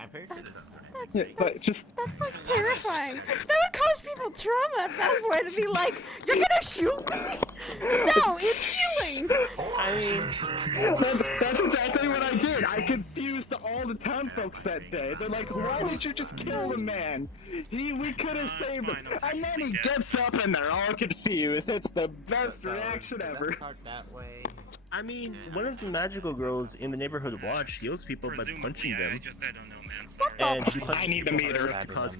I'm very sure this Yeah, but just That's like terrifying. That would cause people trauma at that point to be like, you're gonna shoot me? No, it's healing. That's exactly what I did. I confused all the town folks that day. They're like, why did you just kill the man? We could have saved him. And then he gets up and they're all confused. It's the best reaction ever. that way. I mean, one of the magical girls in the neighborhood watch heals people by punching them. I don't know, man. Sorry. And she punches I need the people meter. to cause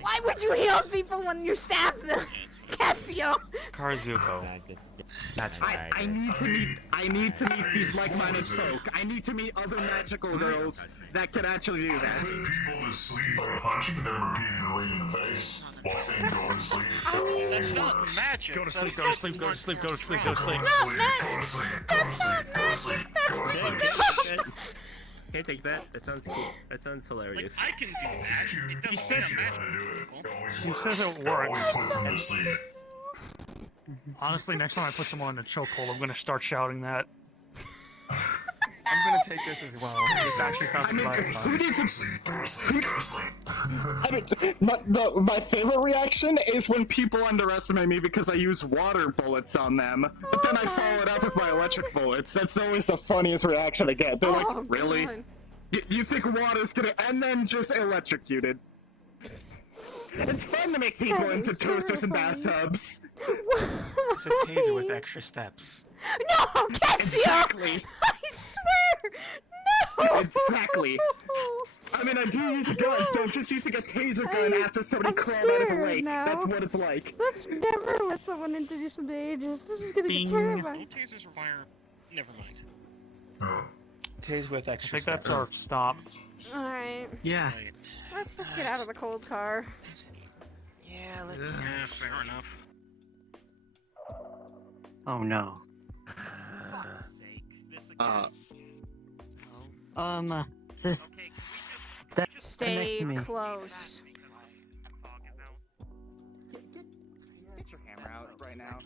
Why would you heal people when you stab them? Cassio. Karzuko. That's right. I need to meet these like-minded folk. I need to meet other magical girls that could actually do that. Put people to sleep by punching them repeatedly in the face while saying go to sleep. I mean, That's not magic. Go to That's sleep, go to sleep, go to sleep, go to sleep, go to sleep. not magic. That's not magic. That's beating them up. Can't take that. That sounds cool. That sounds hilarious. I can do that. It doesn't says- mean I'm magical. He says it Always works. puts them to sleep. Honestly, next time I put someone in a chokehold, I'm gonna start shouting that. I'm gonna take this as well. This actually sounds like Who fun. needs a... Go to sleep, go to sleep. I mean, my favorite reaction is when people underestimate me because I use water bullets on them, but then I follow it up with my electric bullets. That's always the funniest reaction I get. They're Oh, like, really? God. You think water's gonna... And then just electrocuted. It's fun to make people into toasters and bathtubs. It's a taser with extra steps. No, Ketsia! Exactly. I swear! No! Exactly. I mean, I do use a gun, so I'm just using a taser gun after somebody crawled out of the lake. Now. That's what it's like. Let's never let someone introduce them to ages. This is gonna get terrifying. Tasers require. Never mind. Taser with I extra think steps. that's our stop. Alright. Yeah. Let's get out of the cold car. Yeah, fair enough. Oh no. Stay close. Get your hammer out right now.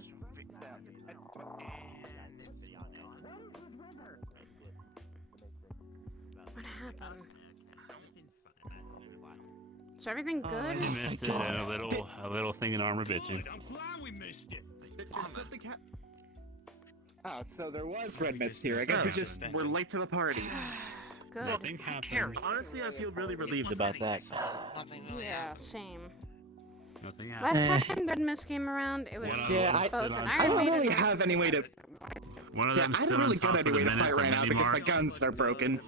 What happened? Is everything good? We missed it, and a little thing in armor bitching. We missed it. Oh, so there was red mist here. I guess we just were late to the party. Good. Nothing happened. Honestly, I feel really relieved about that. Yeah, same. Nothing happened. Last time the red mist came around, it was both an I Iron don't Maiden. really have any way to. One of Yeah, them I stood don't really on top got of any the way to minute fight at right the now mini because my mart. guns are broken.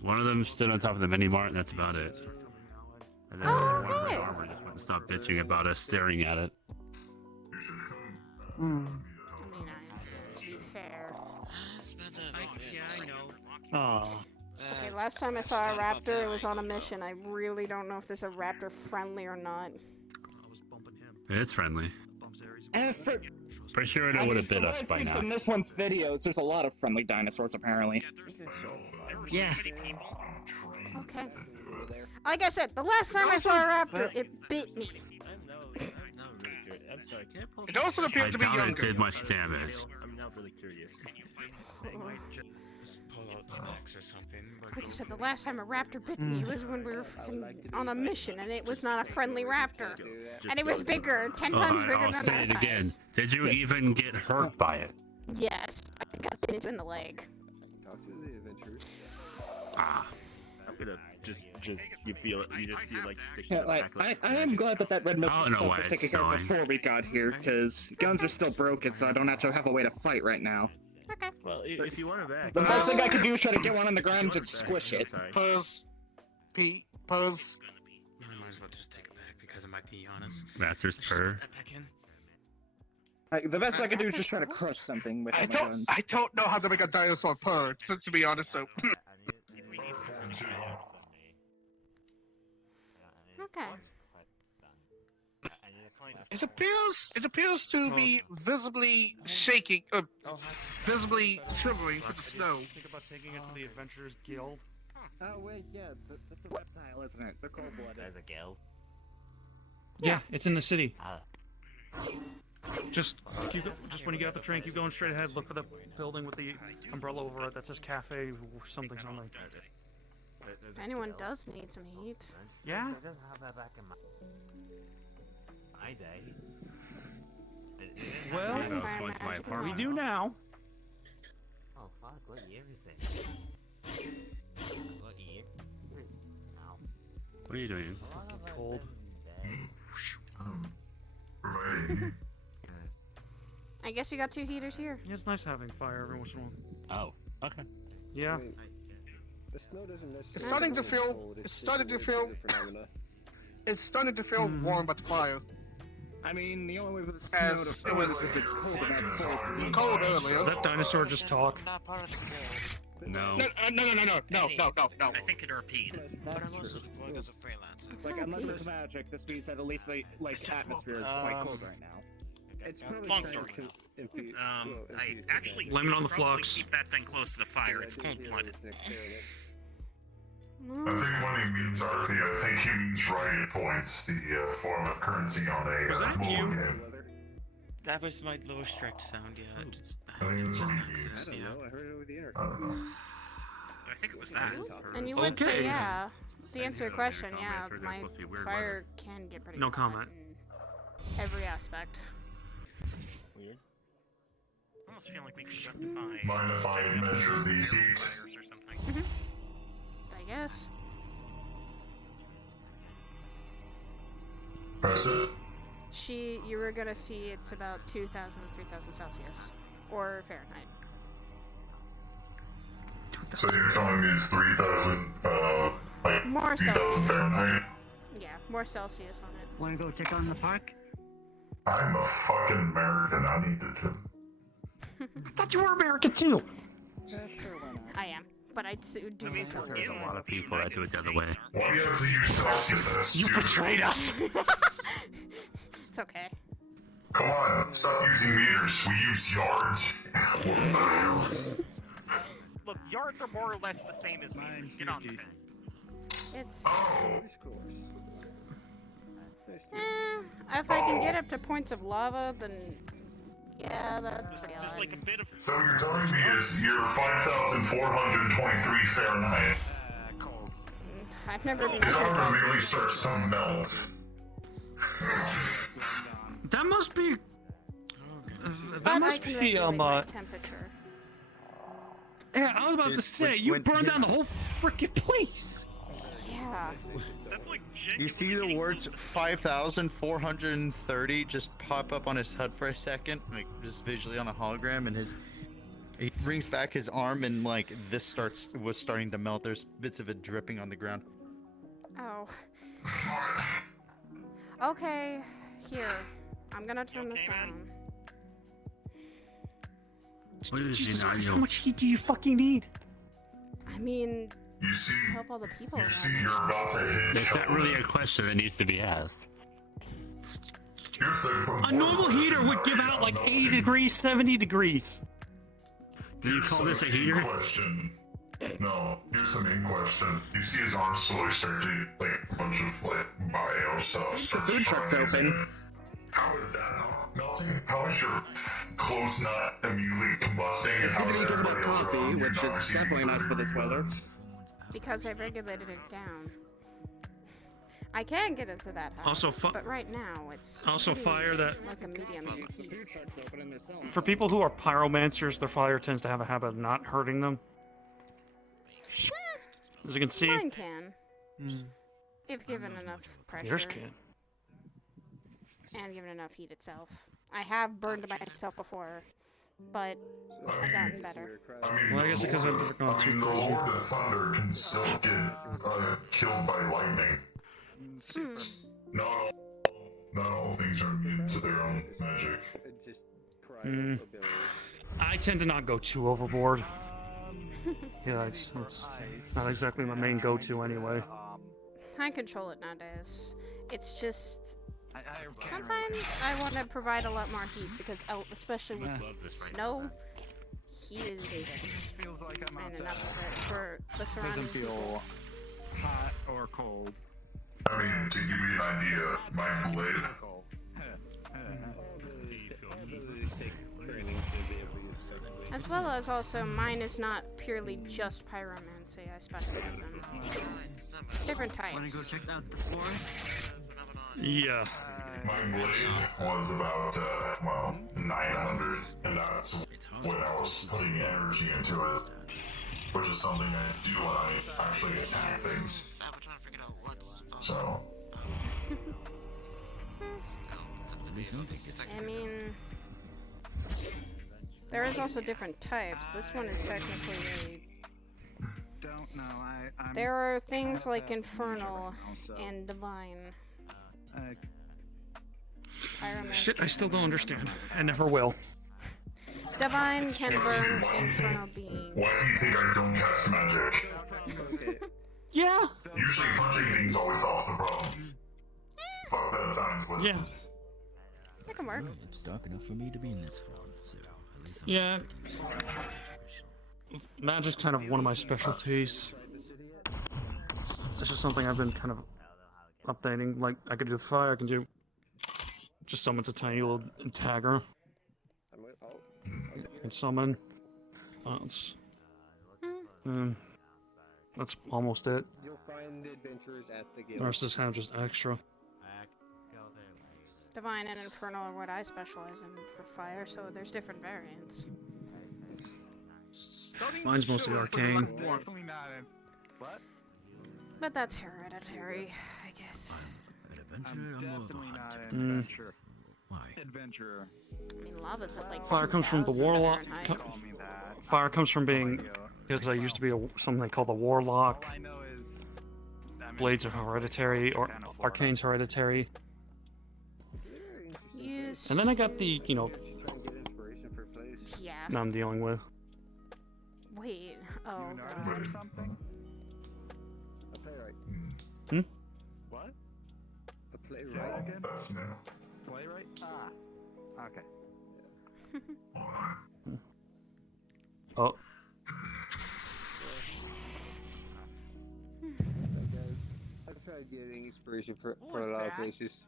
One of them stood on top of the mini mart, and that's about it. And then Oh, one of okay. red armor just went and stopped bitching about us staring at it. I mean, to be fair. I know. Oh. Okay, last time I saw a raptor, it was on a mission. I really don't know if this is a raptor friendly or not. It's friendly. For, Pretty sure it would have bit us by now. From this one's videos, there's a lot of friendly dinosaurs apparently. Yeah. Okay. Like I said, the last time I saw a raptor, it bit me. I'm sorry, can I pull It also I appears to be doubt it younger. did much damage. I'm now really curious. Just pull out snacks or something. Like I said, the last time a raptor bit me was when we were on a mission, and it was not a friendly raptor. And it was bigger, 10 times bigger I'll than say our it again. size. Did you even get hurt by it? Yes, I got bit into in the leg. Ah. I'm gonna just you feel it. You just see like sticks. Yeah, like, I am glad that red mist I don't know why was it's taken care of snowing. before we got here, because guns are still broken, so I don't actually have a way to fight right now. Okay. Well, if you want it back. The best thing I could do is try to get one on the ground and just squish it. Pose. Pete. Pose. I might as well just take it back because it might be honest. Raptor's purr. Put that back in. The best I could do is just try to crush something with my guns. I don't know how to make a dinosaur purr, to be honest, so. Okay. It appears to be visibly shaking, visibly shivering with the snow. Think about taking it to the Adventurers Guild. Oh wait, yeah, that's a reptile, isn't it? They're cold-blooded. There's a guild. Yeah, it's in the city. Just when you get off the train, keep going straight ahead. Look for the building with the umbrella over it that says cafe or something. If anyone does need some heat. Yeah. I didn't have that back in my day. Well, I was going to my we apartment. do now. Oh fuck! What year is it? What year? Now. What are you doing? Fucking cold. I guess you got 2 heaters here. Yeah, it's nice having fire every once in a while. Oh, okay. Yeah. The snow doesn't necessarily It's starting to feel. cold, It's starting to feel. phenomena. It's starting to feel warm by the fire. I mean, the only way for the snow As to it fall was is if it's cold enough for cold earlier. That dinosaur just talk. Not part of the guild. No. No. I think it RP'd. But I'm also deployed as a freelancer. It's like, unless it's magic, this means that at least the atmosphere is quite cold right now. it's probably Long trying story. to infu- I infuse actually Blame it on the should probably flux. keep that thing close to the fire. It's cold-blooded. I think when he means RP, I think he means riot points, the form of currency on a Was that mobile you? game. That was my lowest strike sound yet. It's, I think that's what he means. I don't know. I heard it over the I intercom. don't know. I think it was that. And you would say, Okay. yeah. To answer your question, comment, yeah, I heard my it's supposed to be weird fire can get pretty No hot comment. in every aspect. Weird. I almost feel like we could justify. Mind if I setting up measure the heat? fires or something. I guess. That's it. You were gonna see it's about 2,000, 3,000 Celsius. Or Fahrenheit. So you're telling me it's 3,000, like More 3,000 Celsius. Fahrenheit? Yeah, more Celsius on it. Wanna go check on the park? I'm a fucking American. I needed to. I thought you were American too. I am, but I do use Celsius. There's a lot of people that do it the other way. Why do you have to use Celsius? That's You stupid. betrayed us. It's okay. Come on, stop using meters. We use yards or miles. Look, yards are more or less the same as meters. Get on with it. It's. Oh. If I can get up to points of lava, then yeah, that's Just like a bit of. So what you're telling me is you're 5,423 Fahrenheit. Cold. I've never been. His arm immediately starts to melt. That must be. But That I must can be regulate my temperature. Yeah, I was about to say you burned down the whole freaking place. Yeah. That's like. You see the words 5,430 just pop up on his HUD for a second, like just visually on a hologram, and he brings back his arm, and like this was starting to melt. There's bits of it dripping on the ground. Oh. Okay, here. I'm gonna turn this down. Jesus Christ, how much heat do you fucking need? I mean, You see, help all the people you around. see, you're about to hit. That's not really a question that needs to be asked. A normal heater would give out like 80 degrees, 70 degrees. Do you call this a heater? Question. No, here's the main question. You see his arm slowly start to, like, a bunch of, like, bio stuff starts food truck's showing. open. How is that not melting? How is your clothes not immediately combusting? And how is Considering everybody about else coffee, around you which not is receiving definitely nice for this weather. Because I've regulated it down. I can get it to that high. Also but right now it's also pretty far that- like a medium heat. For people who are pyromancers, their fire tends to have a habit of not hurting them. As you can see, Mine can. If given enough pressure. yours can. And given enough heat itself. I have burned myself before, but I've gotten better. Well, I guess because I've never gone too the crazy. Lord of Thunder can still get killed by lightning. Not all things are immune to their own magic. I tend to not go too overboard. Yeah, it's not exactly my main go-to anyway. I control it nowadays. It's just sometimes I want to provide a lot more heat because especially with snow, heat is needed. And enough of it for the surrounding Doesn't people. feel hot or cold. I mean, to give you an idea, my blade. As well as also, mine is not purely just pyromancy. I specialize in different types. Wanna go check out the forest? Yeah. My blade was about, 900, and that's when I was putting energy into it, which is something I do when I actually attack things. So. I mean, there is also different types. This one is technically Don't know. I'm there are things like infernal and divine. Pyromancy. Shit, I still don't understand. I never will. Divine can burn infernal beings. Why do you think I don't cast magic? Yeah. Usually punching things always solves the problem. Fuck that science was. Yeah. That can work. It's dark enough for me to be in this form, so at least Yeah. Magic's kind of one of my specialties. This is something I've been kind of updating. Like, I could do the fire, I can do... Just summons a tiny little tagger. You can summon. That's almost it. You'll find adventures at the guild. The rest is kind of just extra. Divine and infernal are what I specialize in for fire, so there's different variants. Mine's mostly arcane. But that's hereditary, I guess. adventurer or more of a definitely not hunter? an adventurer. Why? Adventurer. I mean, lava's at like Fire comes from the 2000 warlock. Fahrenheit. Call me that. Fire comes from being, because I used to be something they call the warlock. All I know is Blades are hereditary, or arcane's hereditary. Used And then I got the, Try and get inspiration for plays. Yeah. that I'm dealing with. Wait. Oh. You an artist or something? A playwright. Hmm? What? A Say that playwright. again? Playwright? Ah. Okay. Oh. I've tried getting inspiration for a lot of places.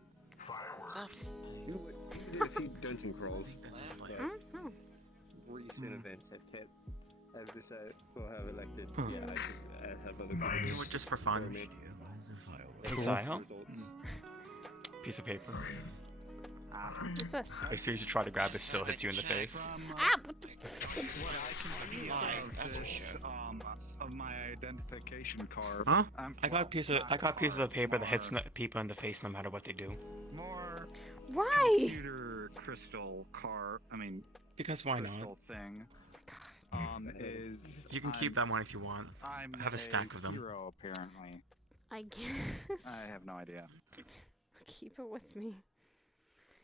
You did a few dungeon crawls. Oh. Recent events have decided we'll have it like this. Hmm. Yeah, I have other Nice. people Just for fun. experiment. Inside, huh? Piece of paper. What's this? As soon as you try to grab it, still hits you in the face. Ah! What the Of my identification card. Huh? I got pieces of paper that hits people in the face no matter what they do. More Why? computer crystal car. I mean, Because why not? crystal thing. Is You can keep that one if you want. I'm I have a stack of them. Hero, apparently. I guess. I have no idea. Keep it with me.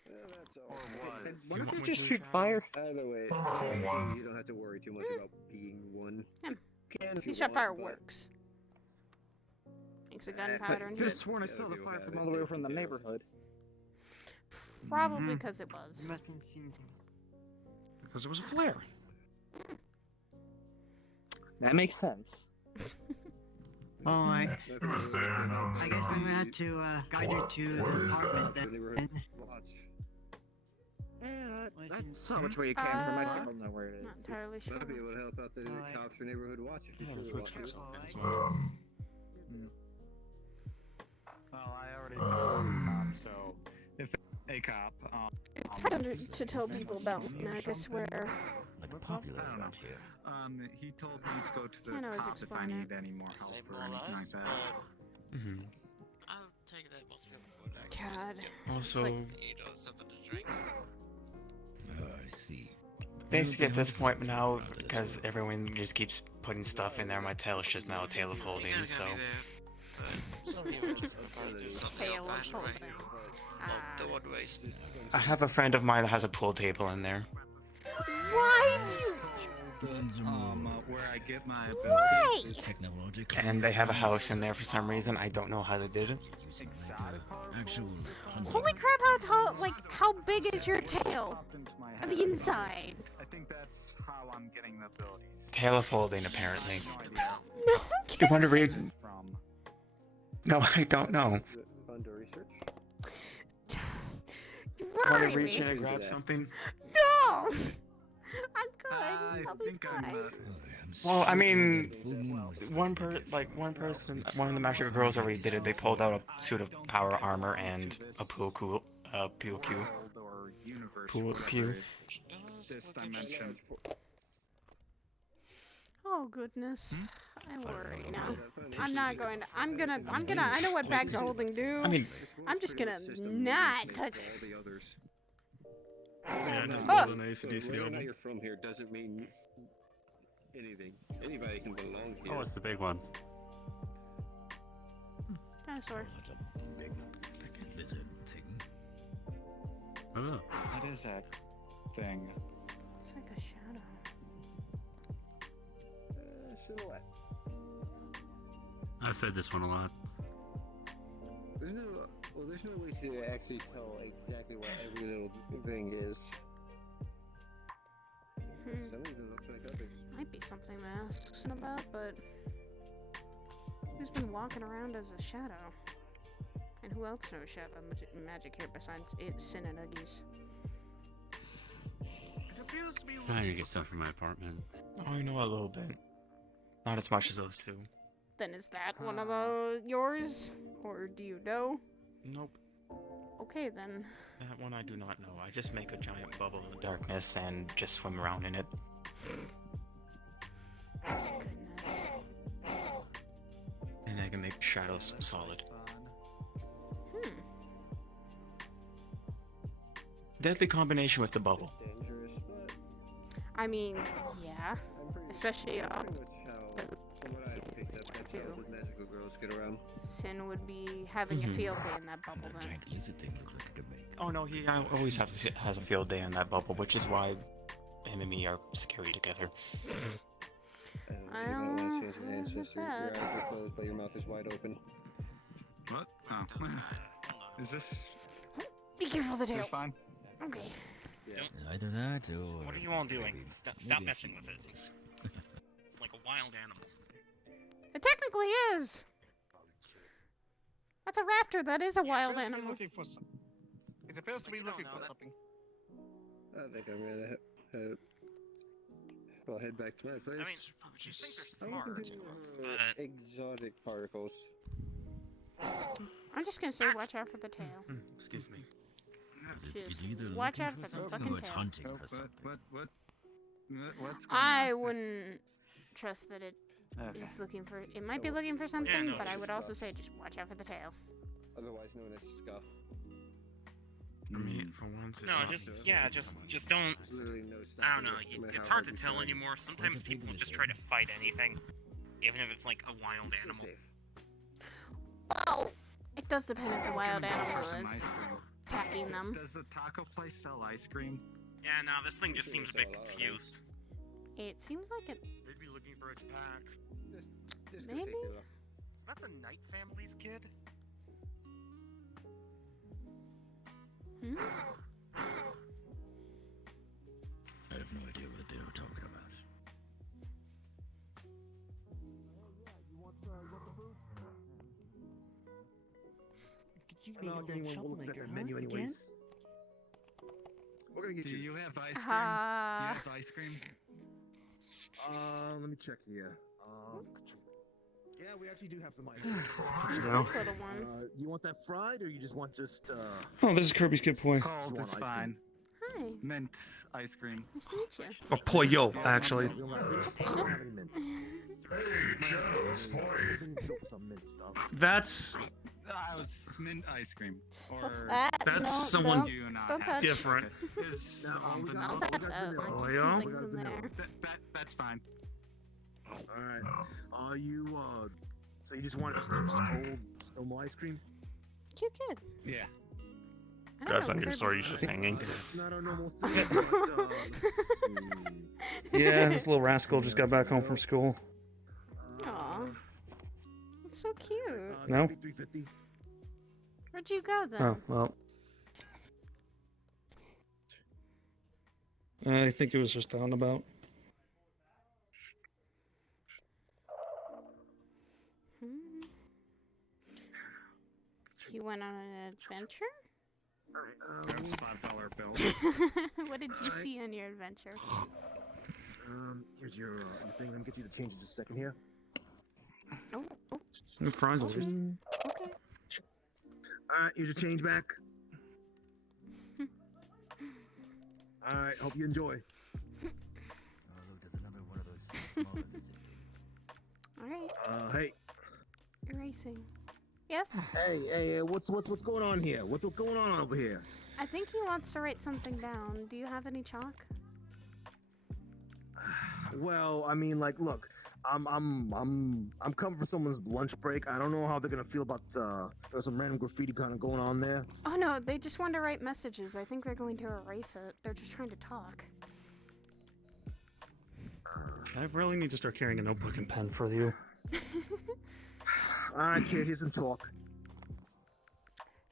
That's all. Or what? What You if want you me just to shoot try? fire? Either way, you don't have to worry too much about being one. Yeah. You can if You you shot want, fire but- works. Makes a gunpowder and Could have shit. sworn I saw the fire from all the way from the neighborhood. Probably because it was. You must have seen Because it was a flare. That makes sense. Oh, I It's there now. It's guess I'm gone. gonna have to guide you to What the is apartment that? then. Watch. Yeah, I saw which way you came from. I think I'll know where it is. Not entirely sure. Might be able to help out the cops or neighborhood watch if you Yeah, truly the want fridge to. looks open as well. Well, I already told the cop, so if a cop, It's hard to tell people about Mac, I swear. Like popular around here. he told me to go to the Can't always cop if I explain need any more help or anything like that. Mm-hmm. I'll take that most people would actually God. just Also, like, you know, something to drink. I see. basically at this point now, because everyone just keeps putting stuff in there, my tail is just now a tail of holding, so... Some people just prefer to do something Tail of old-fashioned way. holding. The wood waste. I have a friend of mine that has a pool table in there. Why do you... Where I get my Why? abilities. Technological. And they have a house in there for some reason. I don't know how they did it. Actual Holy crap, how big is your tail? On the inside. I think that's how I'm getting the abilities. Tail of holding, apparently. No, You want to read? From No, I don't know. Fun to research. Want Why to reach in me? and grab something? No! I'm good. I I'll be think I'm. fine. Well, I mean, one person, one of the magical girls already did it. They pulled out a suit of power armor and a pool cue. Or universe, Pool whatever cue. it is. This dimension. Oh goodness. I worry now. I'm not going to. I'm gonna. I know what bags of holding do. I mean, I'm just gonna not touch it. All the others. Yeah, just Oh. build an AC/DC Whether or open. not you're from here doesn't mean anything. Anybody can belong here. Oh, it's the big one. Dinosaur. Oh. What is that thing? It's like a shadow. Silhouette. I fed this one a lot. There's no way to actually tell exactly what every little thing is. Some of them look like others. Might be something to ask about, but who's been walking around as a shadow? And who else knows shadow magic here besides Sin and Uggies? Trying to get stuff from my apartment. Oh, I know a little bit. Not as much as those two. Then is that one of yours? Or do you know? Nope. Okay then. That one I do not know. I just make a giant bubble in the darkness and just swim around in it. Goodness. And I can make shadows solid. deadly combination with the bubble. I mean, yeah. Especially on From what I picked up, that's how the magical girls get around. Sin would be having a field day in that bubble then. Oh no, he always has a field day in that bubble, which is why him and me are scary together. You might want to change your ancestry. Your eyes are closed, but your mouth is wide open. What? Oh. Is this... Be careful the Is this tail. fine? Okay. Either that or. What are you all doing? maybe- Stop maybe messing with it. It's like a wild animal. It technically is. That's a raptor. That is a wild animal. Looking for some... It appears to be looking for something. I think I'm gonna head back to my place. I mean, you think they're I will smart, continue but exotic particles. I'm just gonna say, watch out for the tail. Excuse me. Just either watch looking out for for the something fucking or it's tail. hunting for something. What's going I on? wouldn't trust that it Okay. is looking for. It might be looking for something, no, but I just would also say just watch out for the tail. Otherwise known as scuff. I mean, for once, it's no, not just don't. There's literally no I don't know. stopping it, no matter It's how hard to you tell try. anymore. Sometimes people just try to fight anything, even if it's like a wild animal. Well, it does depend if the wild animal Some ice is cream. attacking them. Does the taco place sell ice cream? Yeah, no, this thing just seems a bit confused. It seems like it. Maybe looking for its pack. Maybe. Is that the Knight family's kid? Hmm? I have no idea what they were talking about. I don't think anyone will look at that menu anyways. We're gonna get Do you. you have ice cream? Ah. Do you have ice cream? Let me check here. Yeah, we actually do have some ice. Who's No. this little one? You want that fried, or you just want Oh, this is Kirby's Kid Boy. Cold is fine. Hi. Mint ice cream. Nice to meet you. Or Pollo, actually. We don't have any mints. Hey, Shadow, it's Boy. Some mint stuff. That's I was mint ice cream. Or That's no, someone don't- do not don't have touch. different. Is I'll vanilla? touch that. Like, Oh, keep yeah? some things in there. That's fine. Alright. So you just want just cold normal ice cream? Cute kid. Yeah. I don't That's know on your Kirby. story. He's just hanging. It's not our normal thing, but, let's see. Yeah, this little rascal just got back home from school. Aw. It's so cute. No? 350. Where'd you go then? Oh, well. I think it was just out and about. Hmm. You went on an adventure? Grab $5 bill. What did you see on your adventure? Here's your thing. Let me get you to change it just a second here. Oh, oh, New fries, at least. okay. Alright, here's your change back. Alright, hope you enjoy. Oh, look, there's another one of those smaller lizard Alright, Hey, erasing. Yes? hey, what's going on here? What's going on over here? I think he wants to write something down. Do you have any chalk? Well, I mean, like, look, I'm coming from someone's lunch break. I don't know how they're gonna feel about there's some random graffiti kind of going on there. Oh no, they just want to write messages. I think they're going to erase it. They're just trying to talk. I really need to start carrying a notebook and pen for you. All right, kid, here's some talk.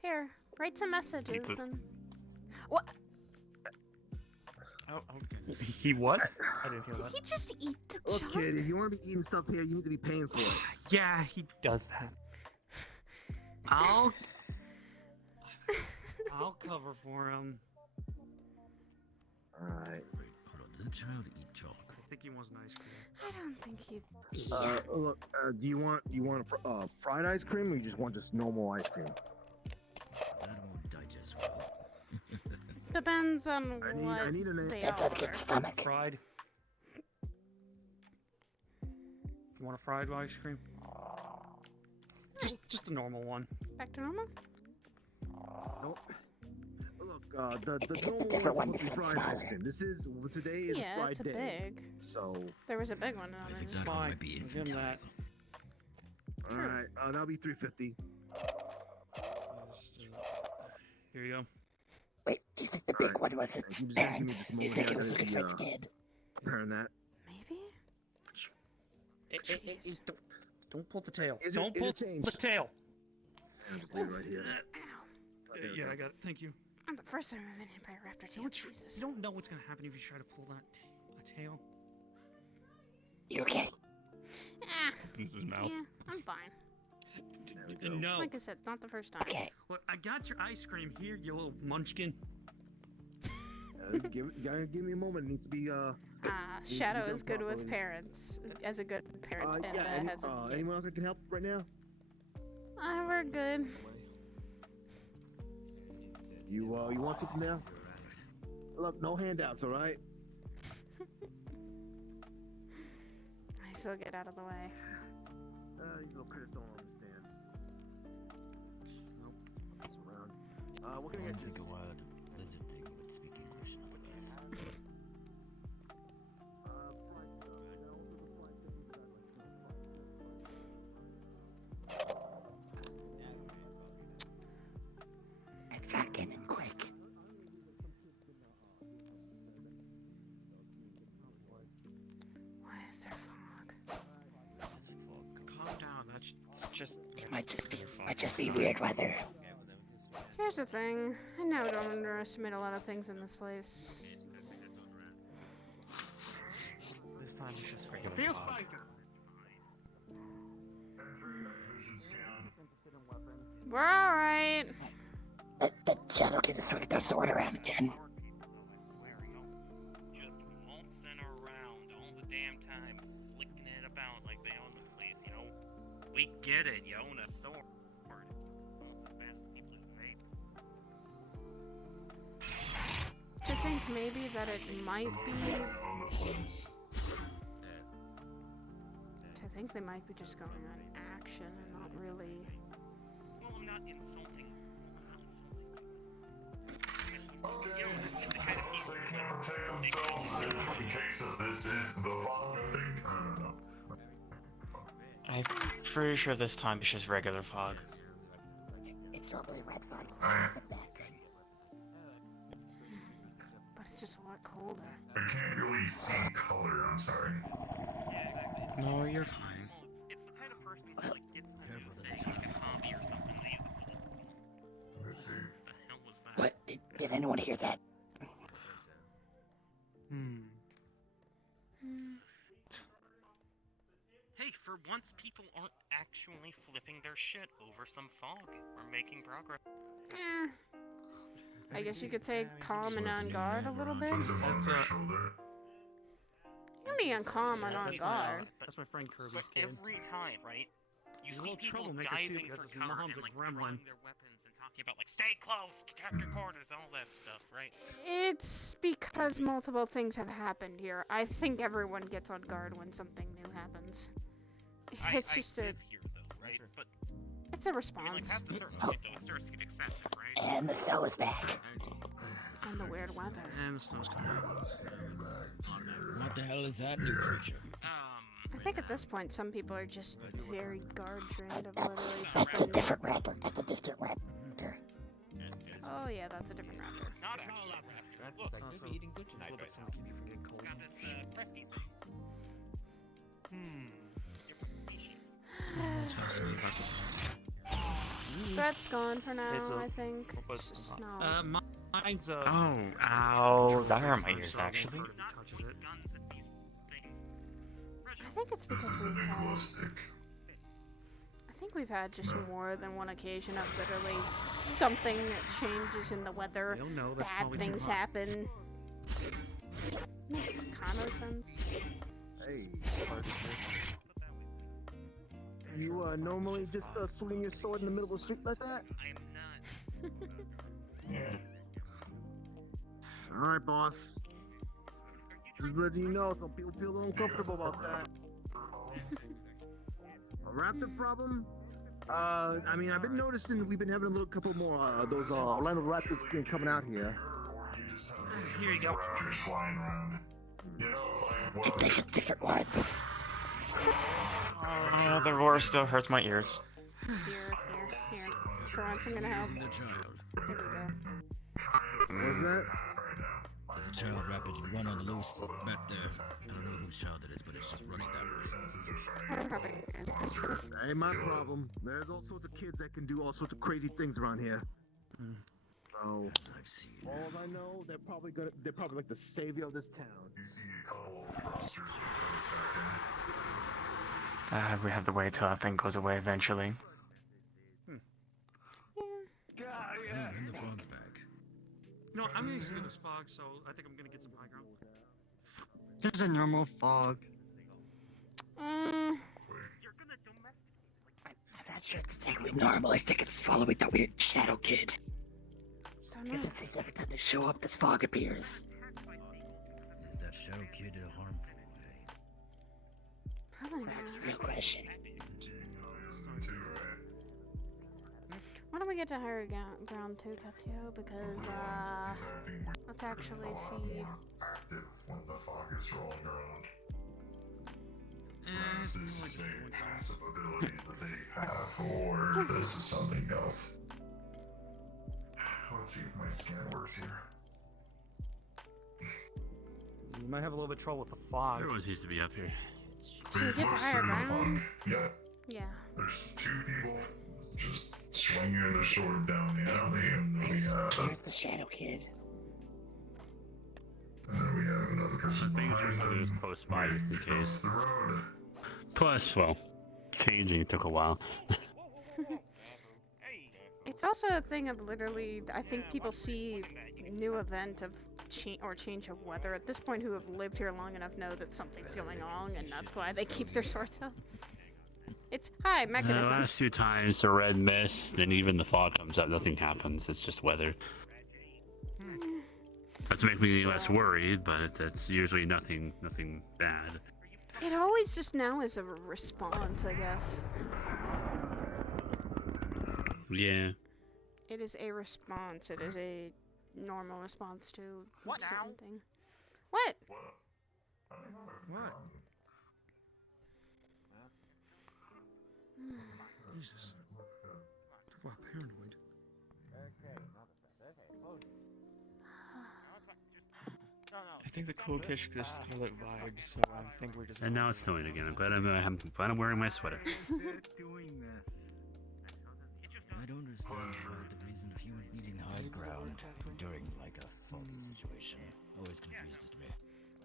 Here, write some messages put- and. What? Oh, goodness. He what? I didn't hear Did that. he just eat the Look, chalk? kid, if you want to be eating stuff here, you need to be paying for it. Yeah, he does that. I'll cover for him. All right. Wait, hold on. Did the child eat chalk? I think he wants an ice cream. I don't think he. Look, do you want fried ice cream, or you just want just normal ice cream? That won't digest well. Depends on what I need an they are. Fried. You want a fried ice cream? Just a normal one. Back to normal? Nope. Look, the the normal different one's one supposed to be is fried ice smaller. cream. This is today is Yeah, fried it's a day. big. So There was a big one on it. It's fine. Give him that. all right, that'll be 350. Here you go. Wait, do you think the big one was its parent? This Do you moment think here, it was I'm good for gonna its be, kid? Preparing that. Maybe. Don't pull the tail. Is Don't it pull changed? the tail. I'll just leave it right here. Yeah, I got it. Thank you. I'm the first time I've been hit by a raptor tail. Jesus. You don't know what's gonna happen if you try to pull that tail. You okay? Ah, Opens his mouth. yeah, I'm fine. No. Like I said, not the first time. Okay. Well, I got your ice cream here, you little munchkin. Gotta give me a moment. It needs to be Shadow done is good with properly. parents, as a good parent, and Yeah. has a kid. Anyone else that can help right now? We're good. You want something there? Look, no handouts, all right? I still get out of the way. You little critters don't understand. Nope. It's around. What can I get you? think a wild lizard thing would speak English nowadays. It's not getting quick. Why is there fog? Calm down. That's just. It might just be weird weather. Here's the thing. I now don't underestimate a lot of things in this place. This time it's just regular Feels fog. like We're alright. Let Shadow get his regular sword around again. Just waltzing around all the damn time, flicking it about like they own the place, you know? We get it, you own a sword. It's almost as bad as the people who vape. Do you think maybe that it might be... I think they might be just going on action and not really... Well, I'm not insulting. You know, the kind of people They can't protect themselves in case of this is the fog, I think. I don't know. I'm pretty sure this time it's just regular fog. It's normally red fog. It's a bad thing. But it's just a lot colder. I can't really see color, I'm sorry. No, you're fine. It's the kind of person who like gets a new thing, like a hobby or something, they use it to look. Let's see. What the hell was that? What? Did anyone hear that? Hey, for once people aren't actually flipping their shit over some fog or making progress. I guess you could say calm and on guard a little bit. Puts him on my shoulder. You can be on calm and on guard. That's my friend Kirby's But kid. every time, right? You He's a see little people troublemaker too diving because for his cover mom's and a like gremlin. drawing their weapons and talking about like stay close, protect your quarters, all that stuff, right? It's because multiple things have happened here. I think everyone gets on guard when something new happens. It's just I live here though, right? But it's a I mean, like response. past a certain point though, it starts to get excessive, right? And the snow is back. And the weird weather. And the snow's coming. What the hell is that new creature? I think at this point some people are just very guard trained of literally That's a something new. different raptor. That's a different raptor. Oh yeah, that's a different raptor. Not actually. Look, Also, you'll be eating good tonight, that's right? to keep you from getting cold. Got this Prestige. That's fascinating. That's gone for now, It's a- I think. It's just snow. Mine's Oh, ow. That hurt my ears, actually. Touches it. I think it's This because is a we've big glow had, stick. I think we've had just more than one occasion of literally something changes in the weather, They'll know that's bad probably too things hot. happen. Makes kind of sense. Hey. You normally just swing your sword in the middle of the street like that? I am not. Yeah. All right, boss. Just letting you know, some people feel uncomfortable about that. A raptor problem? I mean, I've been noticing we've been having a little couple more those Orlando Raptors coming out here. Here you go. I think it's different words. The roar still hurts my ears. Here. For once, I'm gonna help. There we go. What's that? There's a child rapidly run on the loose back there. I don't know whose child it is, but it's just running that way. Ain't my problem. There's all sorts of kids that can do all sorts of crazy things around here. So, I've seen. all I know, they're probably like the savior of this town. You see a couple of monsters for a second. We have to wait till that thing goes away eventually. And the frog's back. You know what, I'm gonna see this fog, so I think I'm gonna get some high ground. Just a normal fog. I'm not sure it's exactly normal. I think it's following that weird shadow kid. Because it seems every time they show up, this fog appears. Is that shadow kid harmful? Probably not. That's a real question. Why don't we get to higher ground too, Katio? Because, let's actually see. Active when the fog is rolling around. Is this a passive ability that they have, or this is something else? Let's see if my scan works here. You might have a little bit of trouble with the fog. Everyone seems to be up here. Should we get to higher ground? Yeah. Yeah. There's two people just swinging their sword down the alley, and then we have. There's the shadow kid. And then we have another person behind them. Just close by just in case. The road. Plus, well, changing took a while. It's also a thing of literally, I think people see new event of change of weather at this point who have lived here long enough know that something's going wrong, and that's why they keep their swords up. It's hi The mechanism. last few times the red mist and even the fog comes up, nothing happens. It's just weather. That's make me less worried, but it's usually nothing bad. It always just now is a response, I guess. Yeah. It is a response. It is a normal response to something. What? What? Jesus. Talk about paranoid. I think the cool kids should just call it vibes, so I think we're just. And now it's snowing again. I'm glad I'm wearing my sweater. I don't understand why the reason of humans needing high ground during like a foggy situation always confuses me.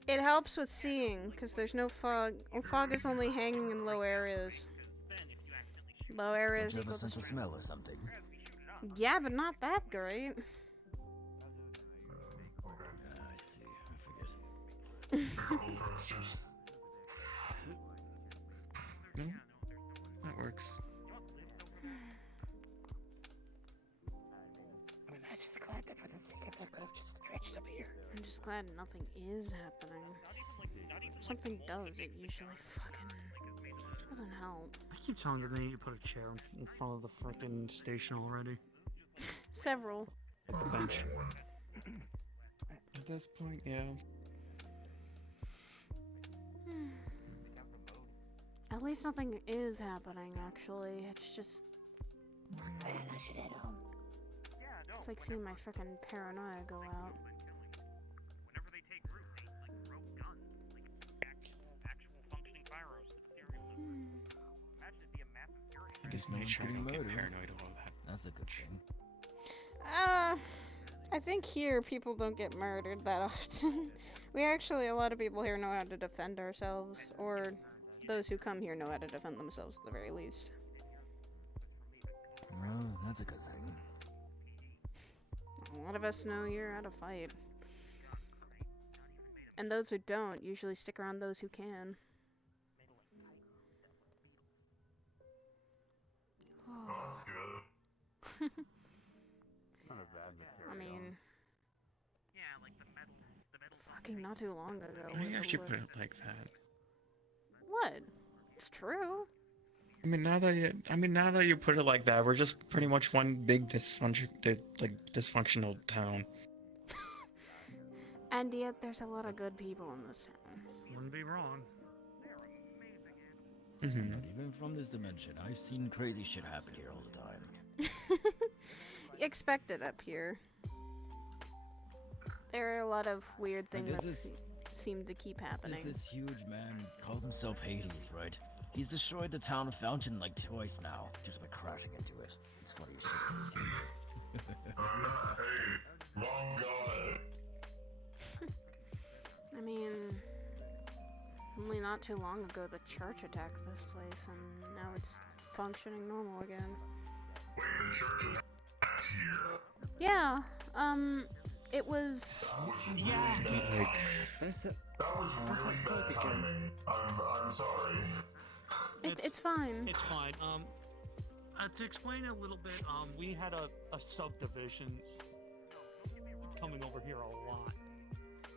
It helps with seeing, because there's no fog. Well, fog is only hanging in low areas. Low areas Don't you have equal a to sense of smell or something. Yeah, but not that great. I see. No, that works. I mean, I'm just glad that for the sake of it, I could have just stretched up here. I'm just glad nothing is happening. If something does, it usually fucking doesn't help. I keep telling them they need to put a chair in front of the fucking station already. Several. Like a bench. At this point, yeah. At least nothing is happening, actually. It's just... Man, I should head home. It's like seeing my frickin' paranoia go out. I just made sure I don't get paranoid all that. That's a good thing. I think here people don't get murdered that often. A lot of people here know how to defend ourselves, or those who come here know how to defend themselves at the very least. Well, that's a good thing. A lot of us know here how to fight. And those who don't usually stick around those who can. Not a bad material. I mean, fucking not too long ago. Why do you actually put it like that? What? It's true. now that you put it like that, we're just pretty much one big dysfunctional town. And yet, there's a lot of good people in this town. Wouldn't be wrong. But even from this dimension, I've seen crazy shit happen here all the time. Expect it up here. There are a lot of weird things that seem to keep happening. This huge man calls himself Hades, right? He's destroyed the town of Fountain like twice now, just by crashing into it. It's funny as shit. Hey, wrong guy. I mean, only not too long ago the church attacked this place, and now it's functioning normal again. Wait, the church attacked here? Yeah, it was... That was really bad timing. I'm sorry. It's fine. It's fine. To explain it a little bit, we had a subdivision coming over here a lot.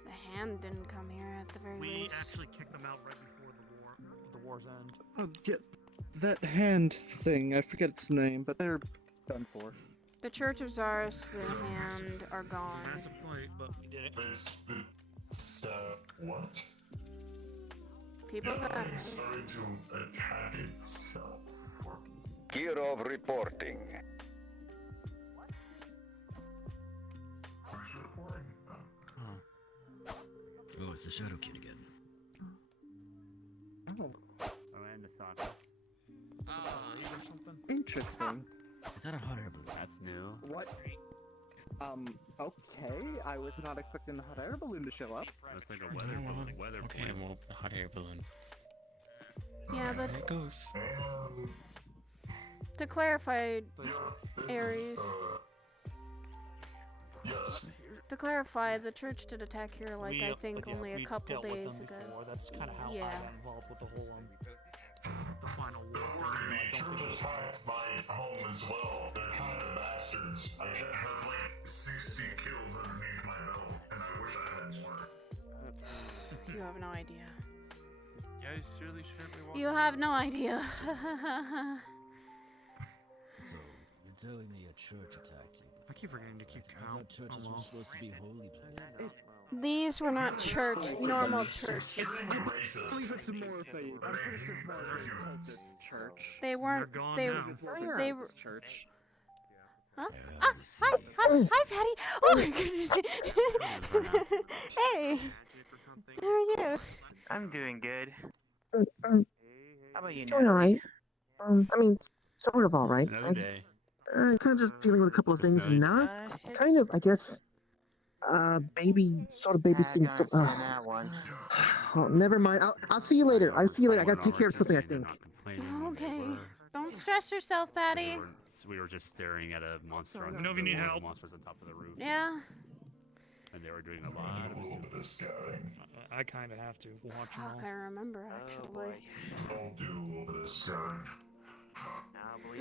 The hand didn't come here at the very least. We actually kicked them out right before the war's end. Oh, yeah, that hand thing, I forget its name, but they're done for. The Church of Zarus, the hand, are gone. It's a massive fight, but we did it. What? People got... It's starting to attack itself. Kirov reporting. Who's reporting? Oh, it's the Shadow Kid again. Oh. Miranda Saka. Or something? Interesting. Is that a hot air balloon? That's new. What? Okay, I was not expecting the hot air balloon to show up. That's like a weather balloon. Okay, well, the hot air balloon. Yeah, but... There it goes. To clarify, Ares... Yes. To clarify, the church did attack here, like, I think only a couple days ago. That's kind of how I got involved with the whole, the final war. The church attacked my home as well. They're kind of bastards. I have like 60 kills underneath my belt, and I wish I had more. You have no idea. Yeah, you surely shouldn't be walking. You have no idea. So, you're telling me a church attacked you? I keep forgetting to keep count. I thought churches were supposed to be holy places. These were not church, normal churches. I'm pretty sure it's more church. They weren't. They were. Church. Huh? Ah, hi, Patty. Oh my goodness. Hey, how are you? I'm doing good. How about you, doing alright. I mean, sort of alright. Another day. Kind of just dealing with a couple of things, and now kind of, I guess, babysitting some. Oh, never mind. I'll see you later. I'll see you later. I gotta take care of something, I think. Okay. Don't stress yourself, Patty. We were just staring at a monster. You know if you need help. Monsters on top of the roof. Yeah. And they were doing a lot of scouting. I kind of have to watch them all. Fuck, I remember actually. I'll do a little bit of scouting.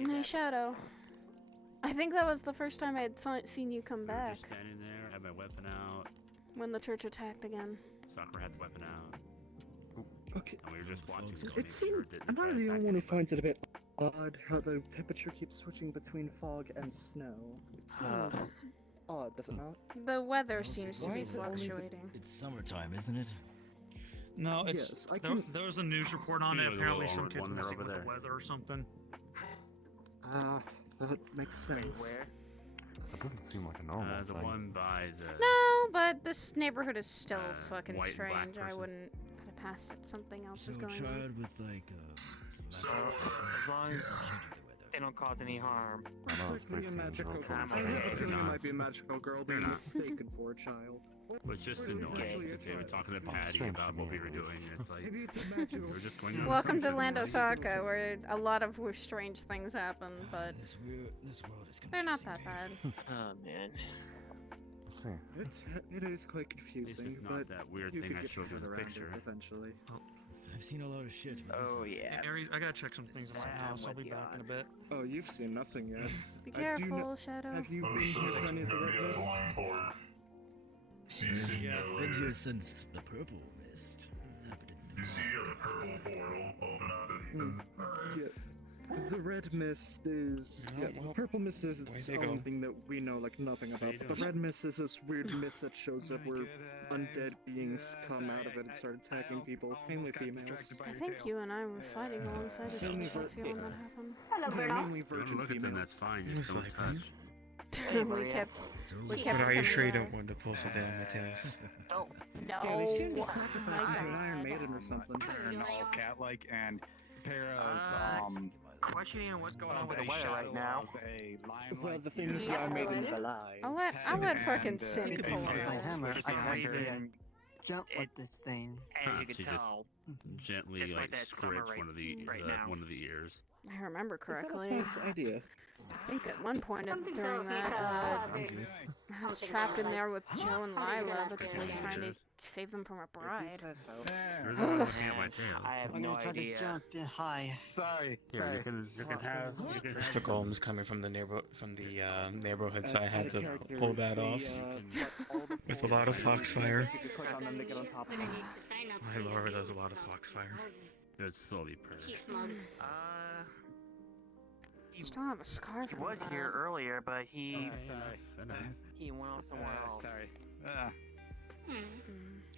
Hey, Shadow. I think that was the first time I had seen you come back. Just standing there, had my weapon out. When the church attacked again. Soccer had the weapon out. Okay. And we were just watching. I'm not the only one who finds it a bit odd how the temperature keeps switching between fog and snow. It seems odd, does it not? The weather seems to be fluctuating. It's summertime, isn't it? No, it's Yes, there was a news report on it. There's a Apparently, little some kids one messing over with there. the weather or something. That makes sense. That doesn't seem like a normal The thing. one by the. No, but this neighborhood is still fucking white and black strange. I person. wouldn't put it past it. Something else So is a going on. child with like As long as they don't cause any harm. Likely a magical girl. I'm I have a okay. feeling it might be a magical girl being mistaken for a child. It was just annoying because they were talking to Patty about what we were doing, and it's like Maybe it's a magical. we were just going on. Welcome to Land Osaka, where a lot of strange things happen, but this world is they're not that bad. Oh man. Let's see. It is quite confusing, It's just not but that weird you thing can I get showed you your in head the around picture. it eventually. I've seen a lot of shit. but Oh this is- yeah. Aries, I gotta check some things in my house. I'll be back in a bit. Oh, you've seen nothing yet. Be I do careful, know- Shadow. Have you been here for any of the red lists? Yeah, I've been here since the purple mist happened. You see a purple portal open up and Yeah. The red mist is the purple mist is its own thing that we know like nothing about. But the red mist is this weird mist that shows up where undead beings come out of it and start attacking people, mainly females. I think you and I were fighting alongside each other. That's when that happened. Mainly If you virgin want to look at them, that's females. fine. Just Most don't likely. touch. we kept. But are you sure you don't want to pull something on my tails? No. Yeah, they seem to sacrifice him to an Iron Maiden or something. They're all cat-like and a pair of Questioning what's going on with a the weather right now. Well, the thing is, the Iron Maiden's alive. I'll let fucking Sin pull My it. hammer, For I some can reason, jump with this thing. as you can She just tell, gently just like like that summer scratch one of the right now. one of the ears. I remember correctly. That's a fancy idea. I think at one point during that, I was trapped in there with Joe and Lila because I was trying to save them from a bride. You're the one looking at my tail. I have I'm no gonna try to idea. jump high. Sorry. Here, you can have. Crystal Golem's coming from the neighborhood, so I had to pull that off with a lot of foxfire. My lord, there's a lot of foxfire. It's slowly purrs. Still have a scarf. He was here earlier, but he Sorry. he went off somewhere else. Sorry.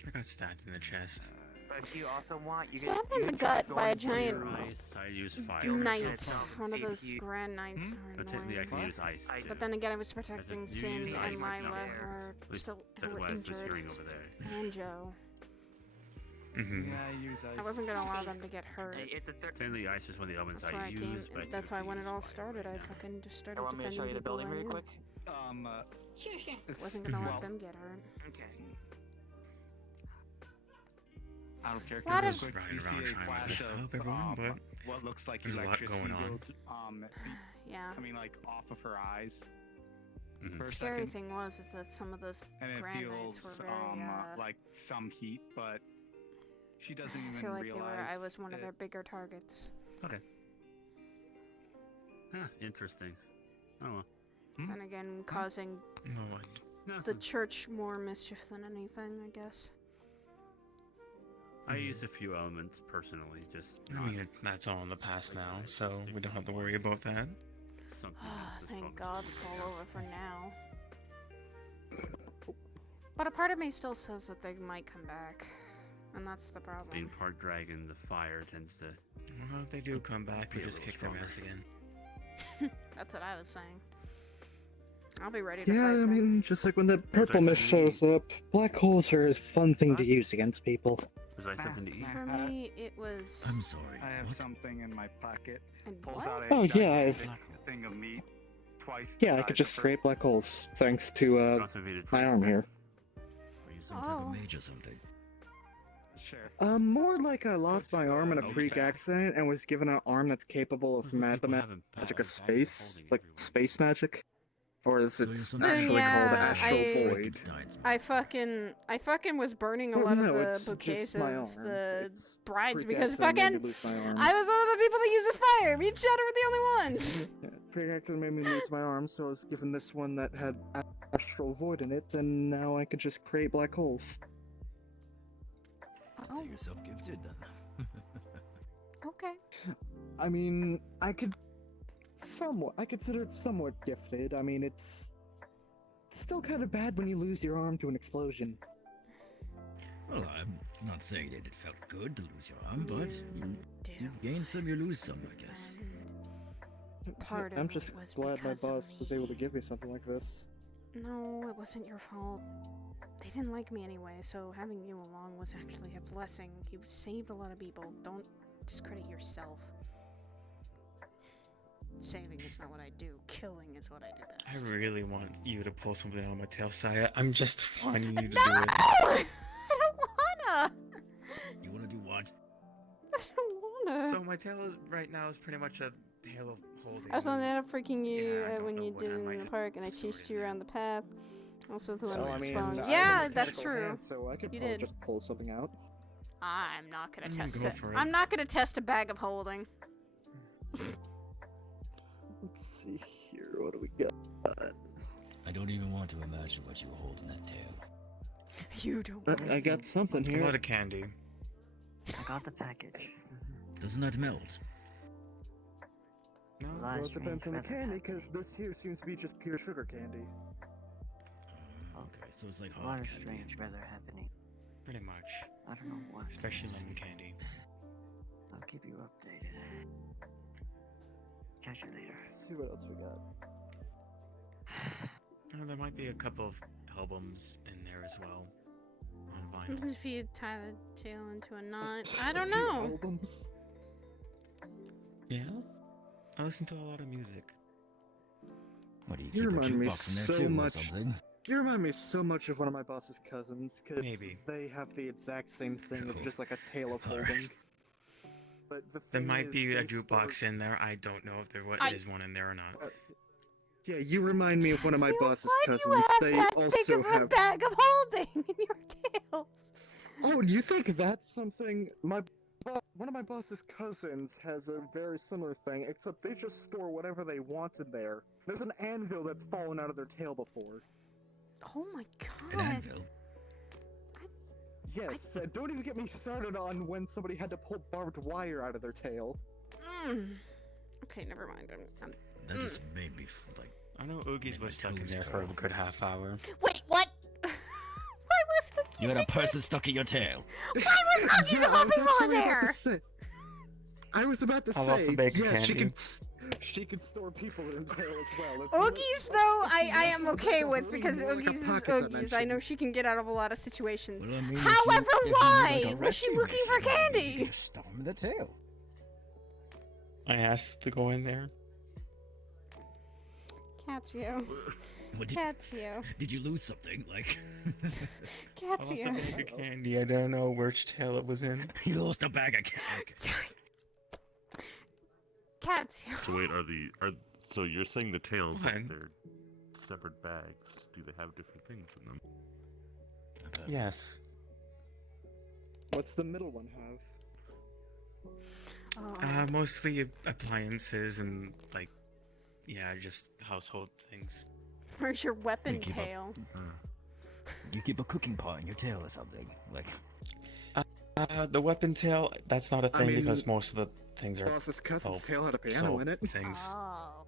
I got stabbed in the chest. But if you also want, you Stabbed can in the gut by a giant Ice. I use fire. knight. One of those grand knights are But technically, I annoying. can use ice. Too. But then again, I was protecting You Sin use and ice, Lila, it's not who there. are At least still that's who were what I was injured, hearing over there. and Joe. Mm-hmm. Yeah, I use ice. I wasn't gonna allow them to get hurt. Technically, ice is one of the elements That's why I I use. came. But That's why when it all fire started, I right now. fucking just started I want me to defending show you the people building I really knew. quick. Wasn't gonna let them get hurt. Okay. Out of character, Lot real of- quick, Riding you see around a trying to flash mess of, up everyone, but what looks like there's a lot electricity going on. Yeah. coming like off of her eyes. For a Scary second. thing was is that some of those And it grand feels knights were very. like some heat, but she doesn't I even feel like realize. I was one of it. their bigger targets. Okay. Huh, interesting. Oh well. Then again, causing No, the church more mischief than anything, I guess. I use a few elements personally, just. I mean, that's all in the past now, so we don't have to worry about that. Something Thank God it's all over for now. But a part of me still says that they might come back. And that's the problem. Being part dragon, the fire tends to. Well, if they do come back, we Be a just little kick their stronger. ass again. That's what I was saying. I'll be ready to Yeah, fight I them. mean, just like when the purple mist shows up, black holes are a fun thing to use against people. Was I something to eat? For me, it was... I'm sorry. I have something in my pocket. And Pulls what? out a Oh, yeah, gigantic thing of meat. Twice. the Yeah, I size could of just her. create black holes thanks to my arm here. Are you some type of mage or something? Sure. More like I lost my arm in a freak accident and was given an arm that's capable of the magic of space, like space magic, or as it's actually called astral void. I fucking was burning a Well, lot no, of it's the bouquets just my of arm. the brides freak because accident made me fucking lose my arm. I was one of the people that uses fire. Me and Shadow were the only ones. Freak accident made me lose my arm, so I was given this one that had astral void in it, and now I could just create black holes. Consider yourself gifted then. Okay. I mean, I consider it somewhat gifted. I mean, it's still kind of bad when you lose your arm to an explosion. Well, I'm not saying that it felt good to lose your arm, but you gain some, you lose some, I guess. Part I'm of just it was glad my because of boss was able to give me something like this. No, it wasn't your fault. They didn't like me anyway, so having you along was actually a blessing. You've saved a lot of people. Don't discredit yourself. Saving is not what I do. Killing is what I do best. I really want you to pull something out of my tail, Saya. I'm just wanting you to do it. I don't wanna! You wanna do what? I don't wanna. So my tail is, right now is pretty much a tail of holding. I was gonna end up freaking you Yeah, I don't when know you what did I it in might the have park, and I chased you around the path. Also the one So, I with mean, spawn. I Yeah, have a that's mechanical true. hand, so I could You probably did. just pull something out. I'm not gonna I'm test gonna go it. for it. I'm not gonna test a bag of holding. Let's see here, what do we got? I don't even want to imagine what you hold in that tail. You don't. I got something A here. lot of candy. I got the package. Doesn't that melt? No, well, it depends on the candy, because this here seems to be just pure sugar candy. Okay, so it's like A lot hard of candy. strange weather happening. Pretty much. I don't know what. Especially lemon candy. I'll keep you updated. Catch you later. Let's see what else we got. There might be a couple of albums in there as well. On What vinyl. if you tie the tail into a knot? I don't know. Yeah? I listen to a lot of music. What do you You keep a remind me jukebox in there so too or much. something? You remind me so much of one of my boss's cousins, because Maybe. they have the exact same thing of Oh. just like a tail of Alright. holding. But the There thing might is, be a they jukebox store- in there. I don't know if there I- is one in there or not. Yeah, you remind me of one of my So boss's why do cousins. you have They that big also of a have. bag of holding in your tails? Oh, do you think that's something? One of my boss's cousins has a very similar thing, except they just store whatever they want in there. There's an anvil that's fallen out of their tail before. Oh my god. An anvil? Yes, don't even get me started on when somebody had to pull barbed wire out of their tail. Okay, never mind. I'm That just made me like. I know Oogies was stuck in toes there for a curl. good half hour. Wait, what? Why was You had a person stuck in your tail. Why was Huggies Yeah, I was hopping on actually about there? to say- I was about to I lost say, the bag of yeah, candy. she could store people in tail as well. It's Oogies, though, I am okay with because more like a Oogies is pocket Oogies. I dimension. know she can get out of a lot of situations. Well, I mean, However, if you why need, like, a was she rescue looking for mission, you candy? just stuff him in the tail. I asked to go in there. Cat's you. What Cat's you. Did you lose something? Like. I Cat's lost a you. bag of candy. I don't know which tail it was in. You lost a bag of candy. Cat's you. So wait, so you're saying the tails, What? if they're separate bags, do they have different things in them? Yes. What's the middle one have? Mostly appliances and yeah, just household things. Where's your weapon You keep up. tail? You keep a cooking pot in your tail or something. Like. The weapon tail, that's not a I thing mean, because most of the things are Boss's cousin's tail had a piano soap in it. things. Oh.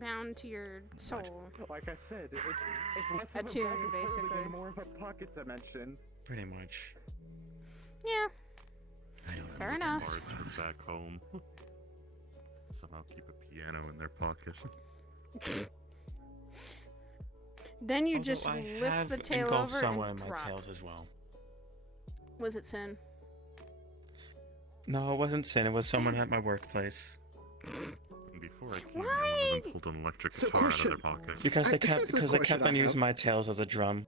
Bound to your soul. Like I said, it's less A of tune, bag of holding basically. and more of a pocket dimension. Pretty much. Yeah. I don't Fair understand enough. this. Parts from back home. Somehow keep a piano in their pocket. Then you Although just I lift have the tail engulfed over someone and in my drop. tails as well. Was it Sin? No, it wasn't Sin. It was someone at my workplace. And before I came here, one of them pulled an electric So guitar out of question. their pocket. Because they here's a kept question on I using have. my tails as a drum.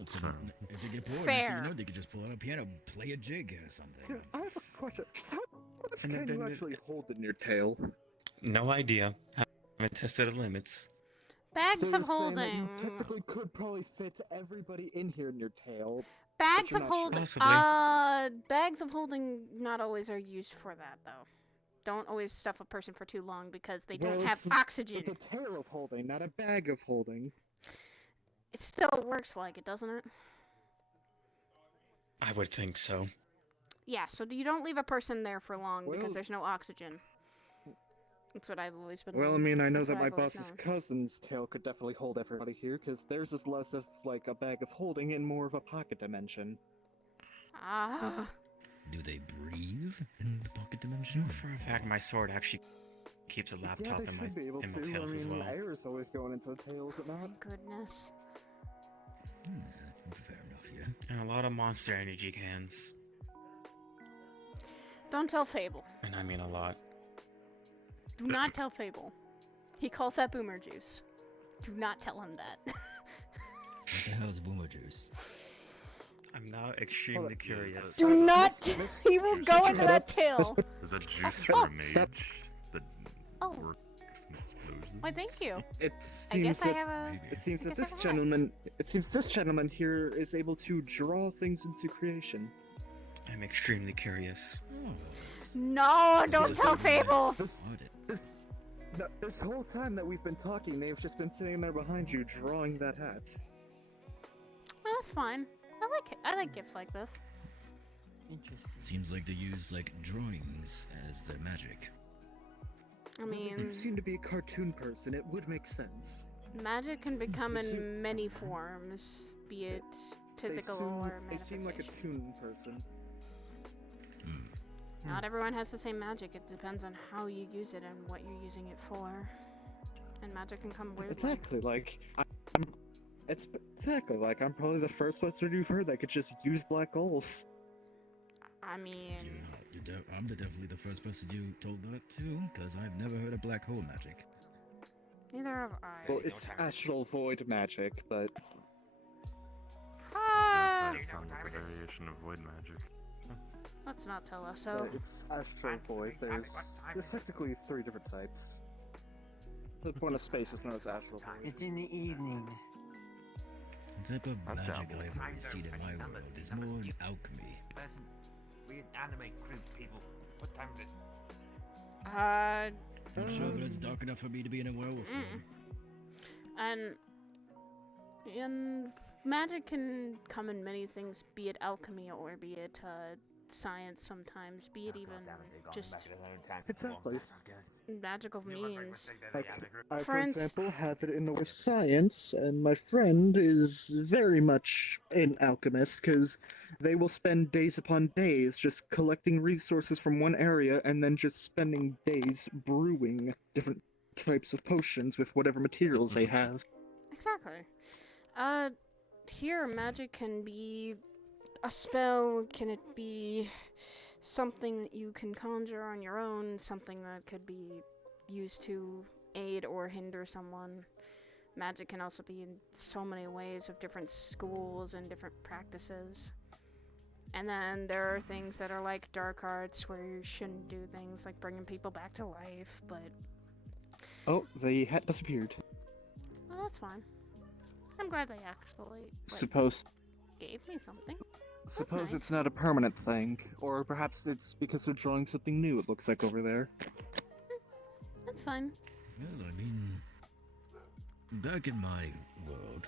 If they get bored, next thing you Fair. know, they could just pull out a piano, play a jig or something. Here, I have a question. How much And then- can you then- actually hold in your tail? No idea. Haven't tested the limits. Bags So of you're saying that holding. You technically could probably fit everybody in here in your tail. Bags you're of not sure. holding. Possibly. Bags of holding not always are used for that though. Don't always stuff a person for too long because they don't have oxygen. It's a tail of holding, not a bag of holding. It still works like it, doesn't it? I would think so. Yeah, so you don't leave a person there for long because Well- there's no oxygen. That's what I've always been. Well, I mean, I know that's that what my I've always boss's known. cousin's tail could definitely hold everybody here, because theirs is less of like a bag of holding and more of a pocket dimension. Ah. Do they breathe in the pocket dimension? For a fact, my sword actually keeps a laptop yeah, in they my should be able to. tails I as mean, well. air is always going into the tail, is it not? Goodness. Fair enough, yeah. And a lot of Monster Energy cans. Don't tell Fable. And I mean a lot. Do not tell Fable. He calls that boomer juice. Do not tell him that. What the hell is boomer juice? I'm now extremely curious. Do not. He will go into that tail. Is that juice for a mage Stop. that Oh. works in explosions? Why, thank you. It I seems guess I that have a. it seems I that guess this I have. gentleman, this gentleman here is able to draw things into creation. I'm extremely curious. No, don't tell Fable. This whole time that we've been talking, they've just been sitting there behind you drawing that hat. Well, that's fine. I like gifts like this. Seems like they use like drawings as their magic. I mean, you seem to be a cartoon person. It would make sense. magic can become in many forms, be it physical or They seem like a manifestation. toon person. Not everyone has the same magic. It depends on how you use it and what you're using it for. And magic can come weirdly. Exactly. Like exactly like I'm probably the first person you've heard that could just use black holes. I mean, I'm definitely the first person you told that to, because I've never heard of black hole magic. neither have I. Well, it's astral void magic, but Ah! It sounds like a variation of void magic. Let's not tell us so. it's astral void. There's technically 3 different types. The point of space is known as astral void. It's in the evening. The type of magic I've always seen in my world is more in alchemy. We animate group people. What time is it? I'm sure, but it's dark enough for me to be in a werewolf form. And magic can come in many things, be it alchemy or be it science sometimes, be it even just Exactly. magical means. I, For for instance, example, have it in the way of science, and my friend is very much an alchemist because they will spend days upon days just collecting resources from one area and then just spending days brewing different types of potions with whatever materials they have. exactly. Here, magic can be a spell, can it be something that you can conjure on your own, something that could be used to aid or hinder someone. Magic can also be in so many ways of different schools and different practices. And then there are things that are like dark arts where you shouldn't do things like bringing people back to life, but Oh, the hat disappeared. well, that's fine. I'm glad they actually Suppose gave me something. Suppose nice. it's not a permanent thing, or perhaps it's because they're drawing something new, it looks like over there. That's fine. Well, I mean, back in my world,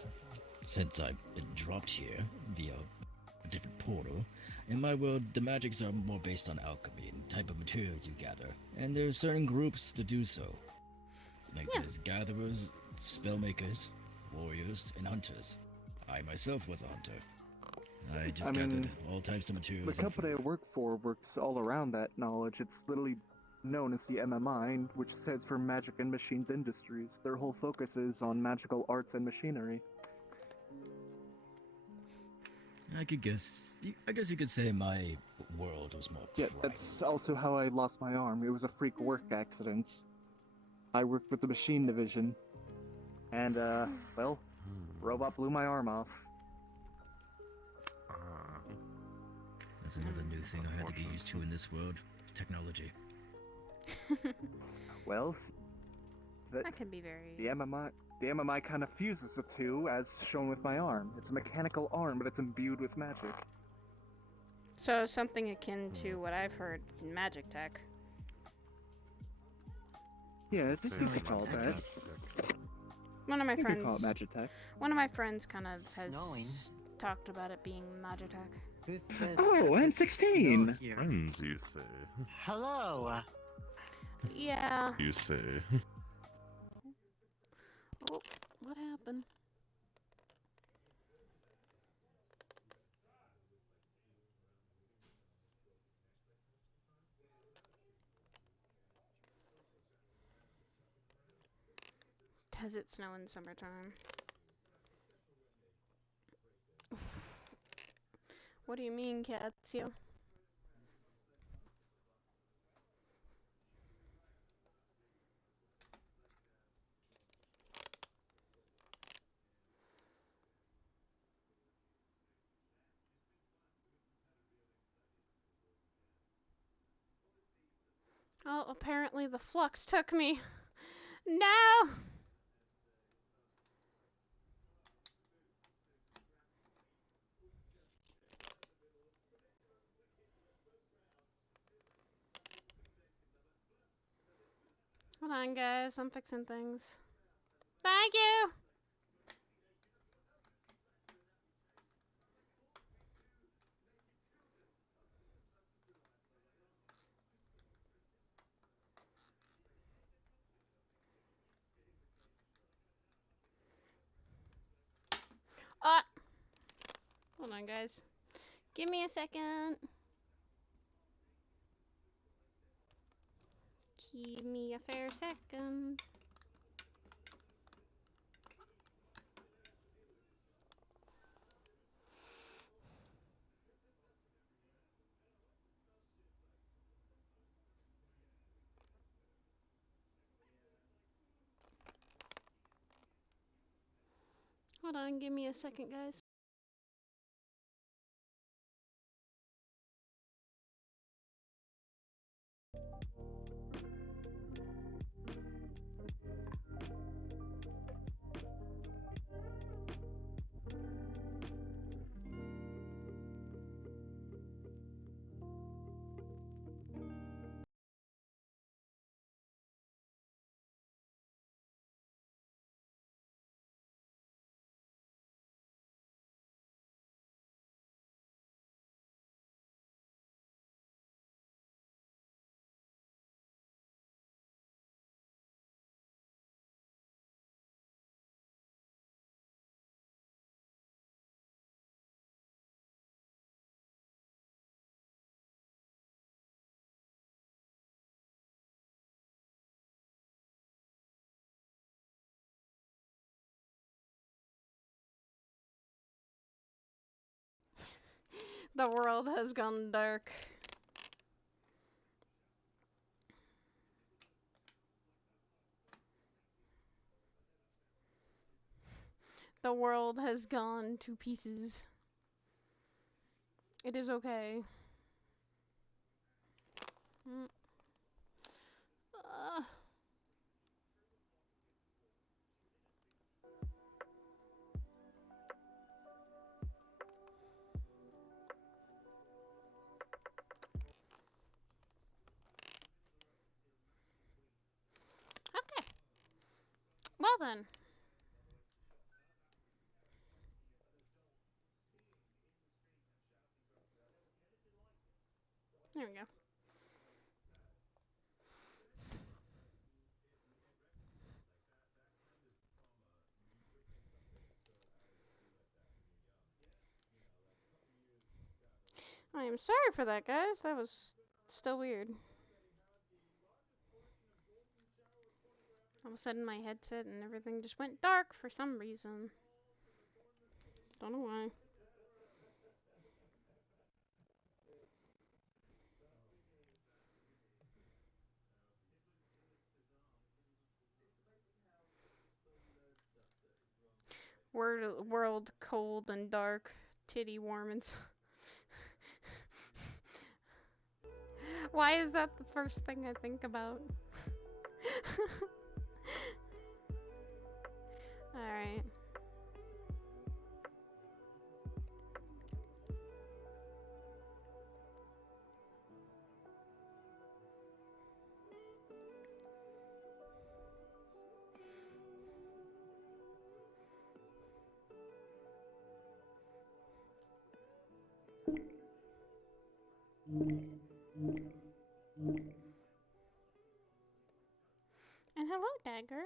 since I've been dropped here via a different portal, in my world, the magics are more based on alchemy and type of materials you gather, and there are certain groups to do so. Like there's gatherers, spellmakers, warriors, and hunters. I myself was a hunter. I just gathered all types of materials. The company I work for works all around that knowledge. It's literally known as the MMI, which stands for Magic and Machines Industries. Their whole focus is on magical arts and machinery. I guess you could say my world was more Yeah, that's also how I lost my arm. It was a freak work accident. I worked with the machine division. And, well, robot blew my arm off. That's another new thing I had to get used to in this world. Technology. Well, That can be very... The MMI kind of fuses the two, as shown with my arm. It's a mechanical arm, but it's imbued with magic. So something akin to what I've heard, magic tech. Yeah, you could call it that. One of my You could call it friends... Magitech. One of my friends kind of has talked about it being magitech. Oh, I'm 16! Friends, you say. Hello. Yeah. You say. Oh, what happened? Does it snow in summertime? What do you mean, Catsio? Oh, apparently the flux took me. No! Hold on, guys. I'm fixing things. Thank you! Hold on, guys. Give me a second. Give me a fair second. Hold on, give me a second, guys. The world has gone dark. The world has gone to pieces. It is okay. Okay. Well then. There we go. I am sorry for that, guys. That was still weird. All of a sudden, my headset and everything just went dark for some reason. Don't know why. World cold and dark, titty warm and. Why is that the first thing I think about? Alright. And hello, Dagger.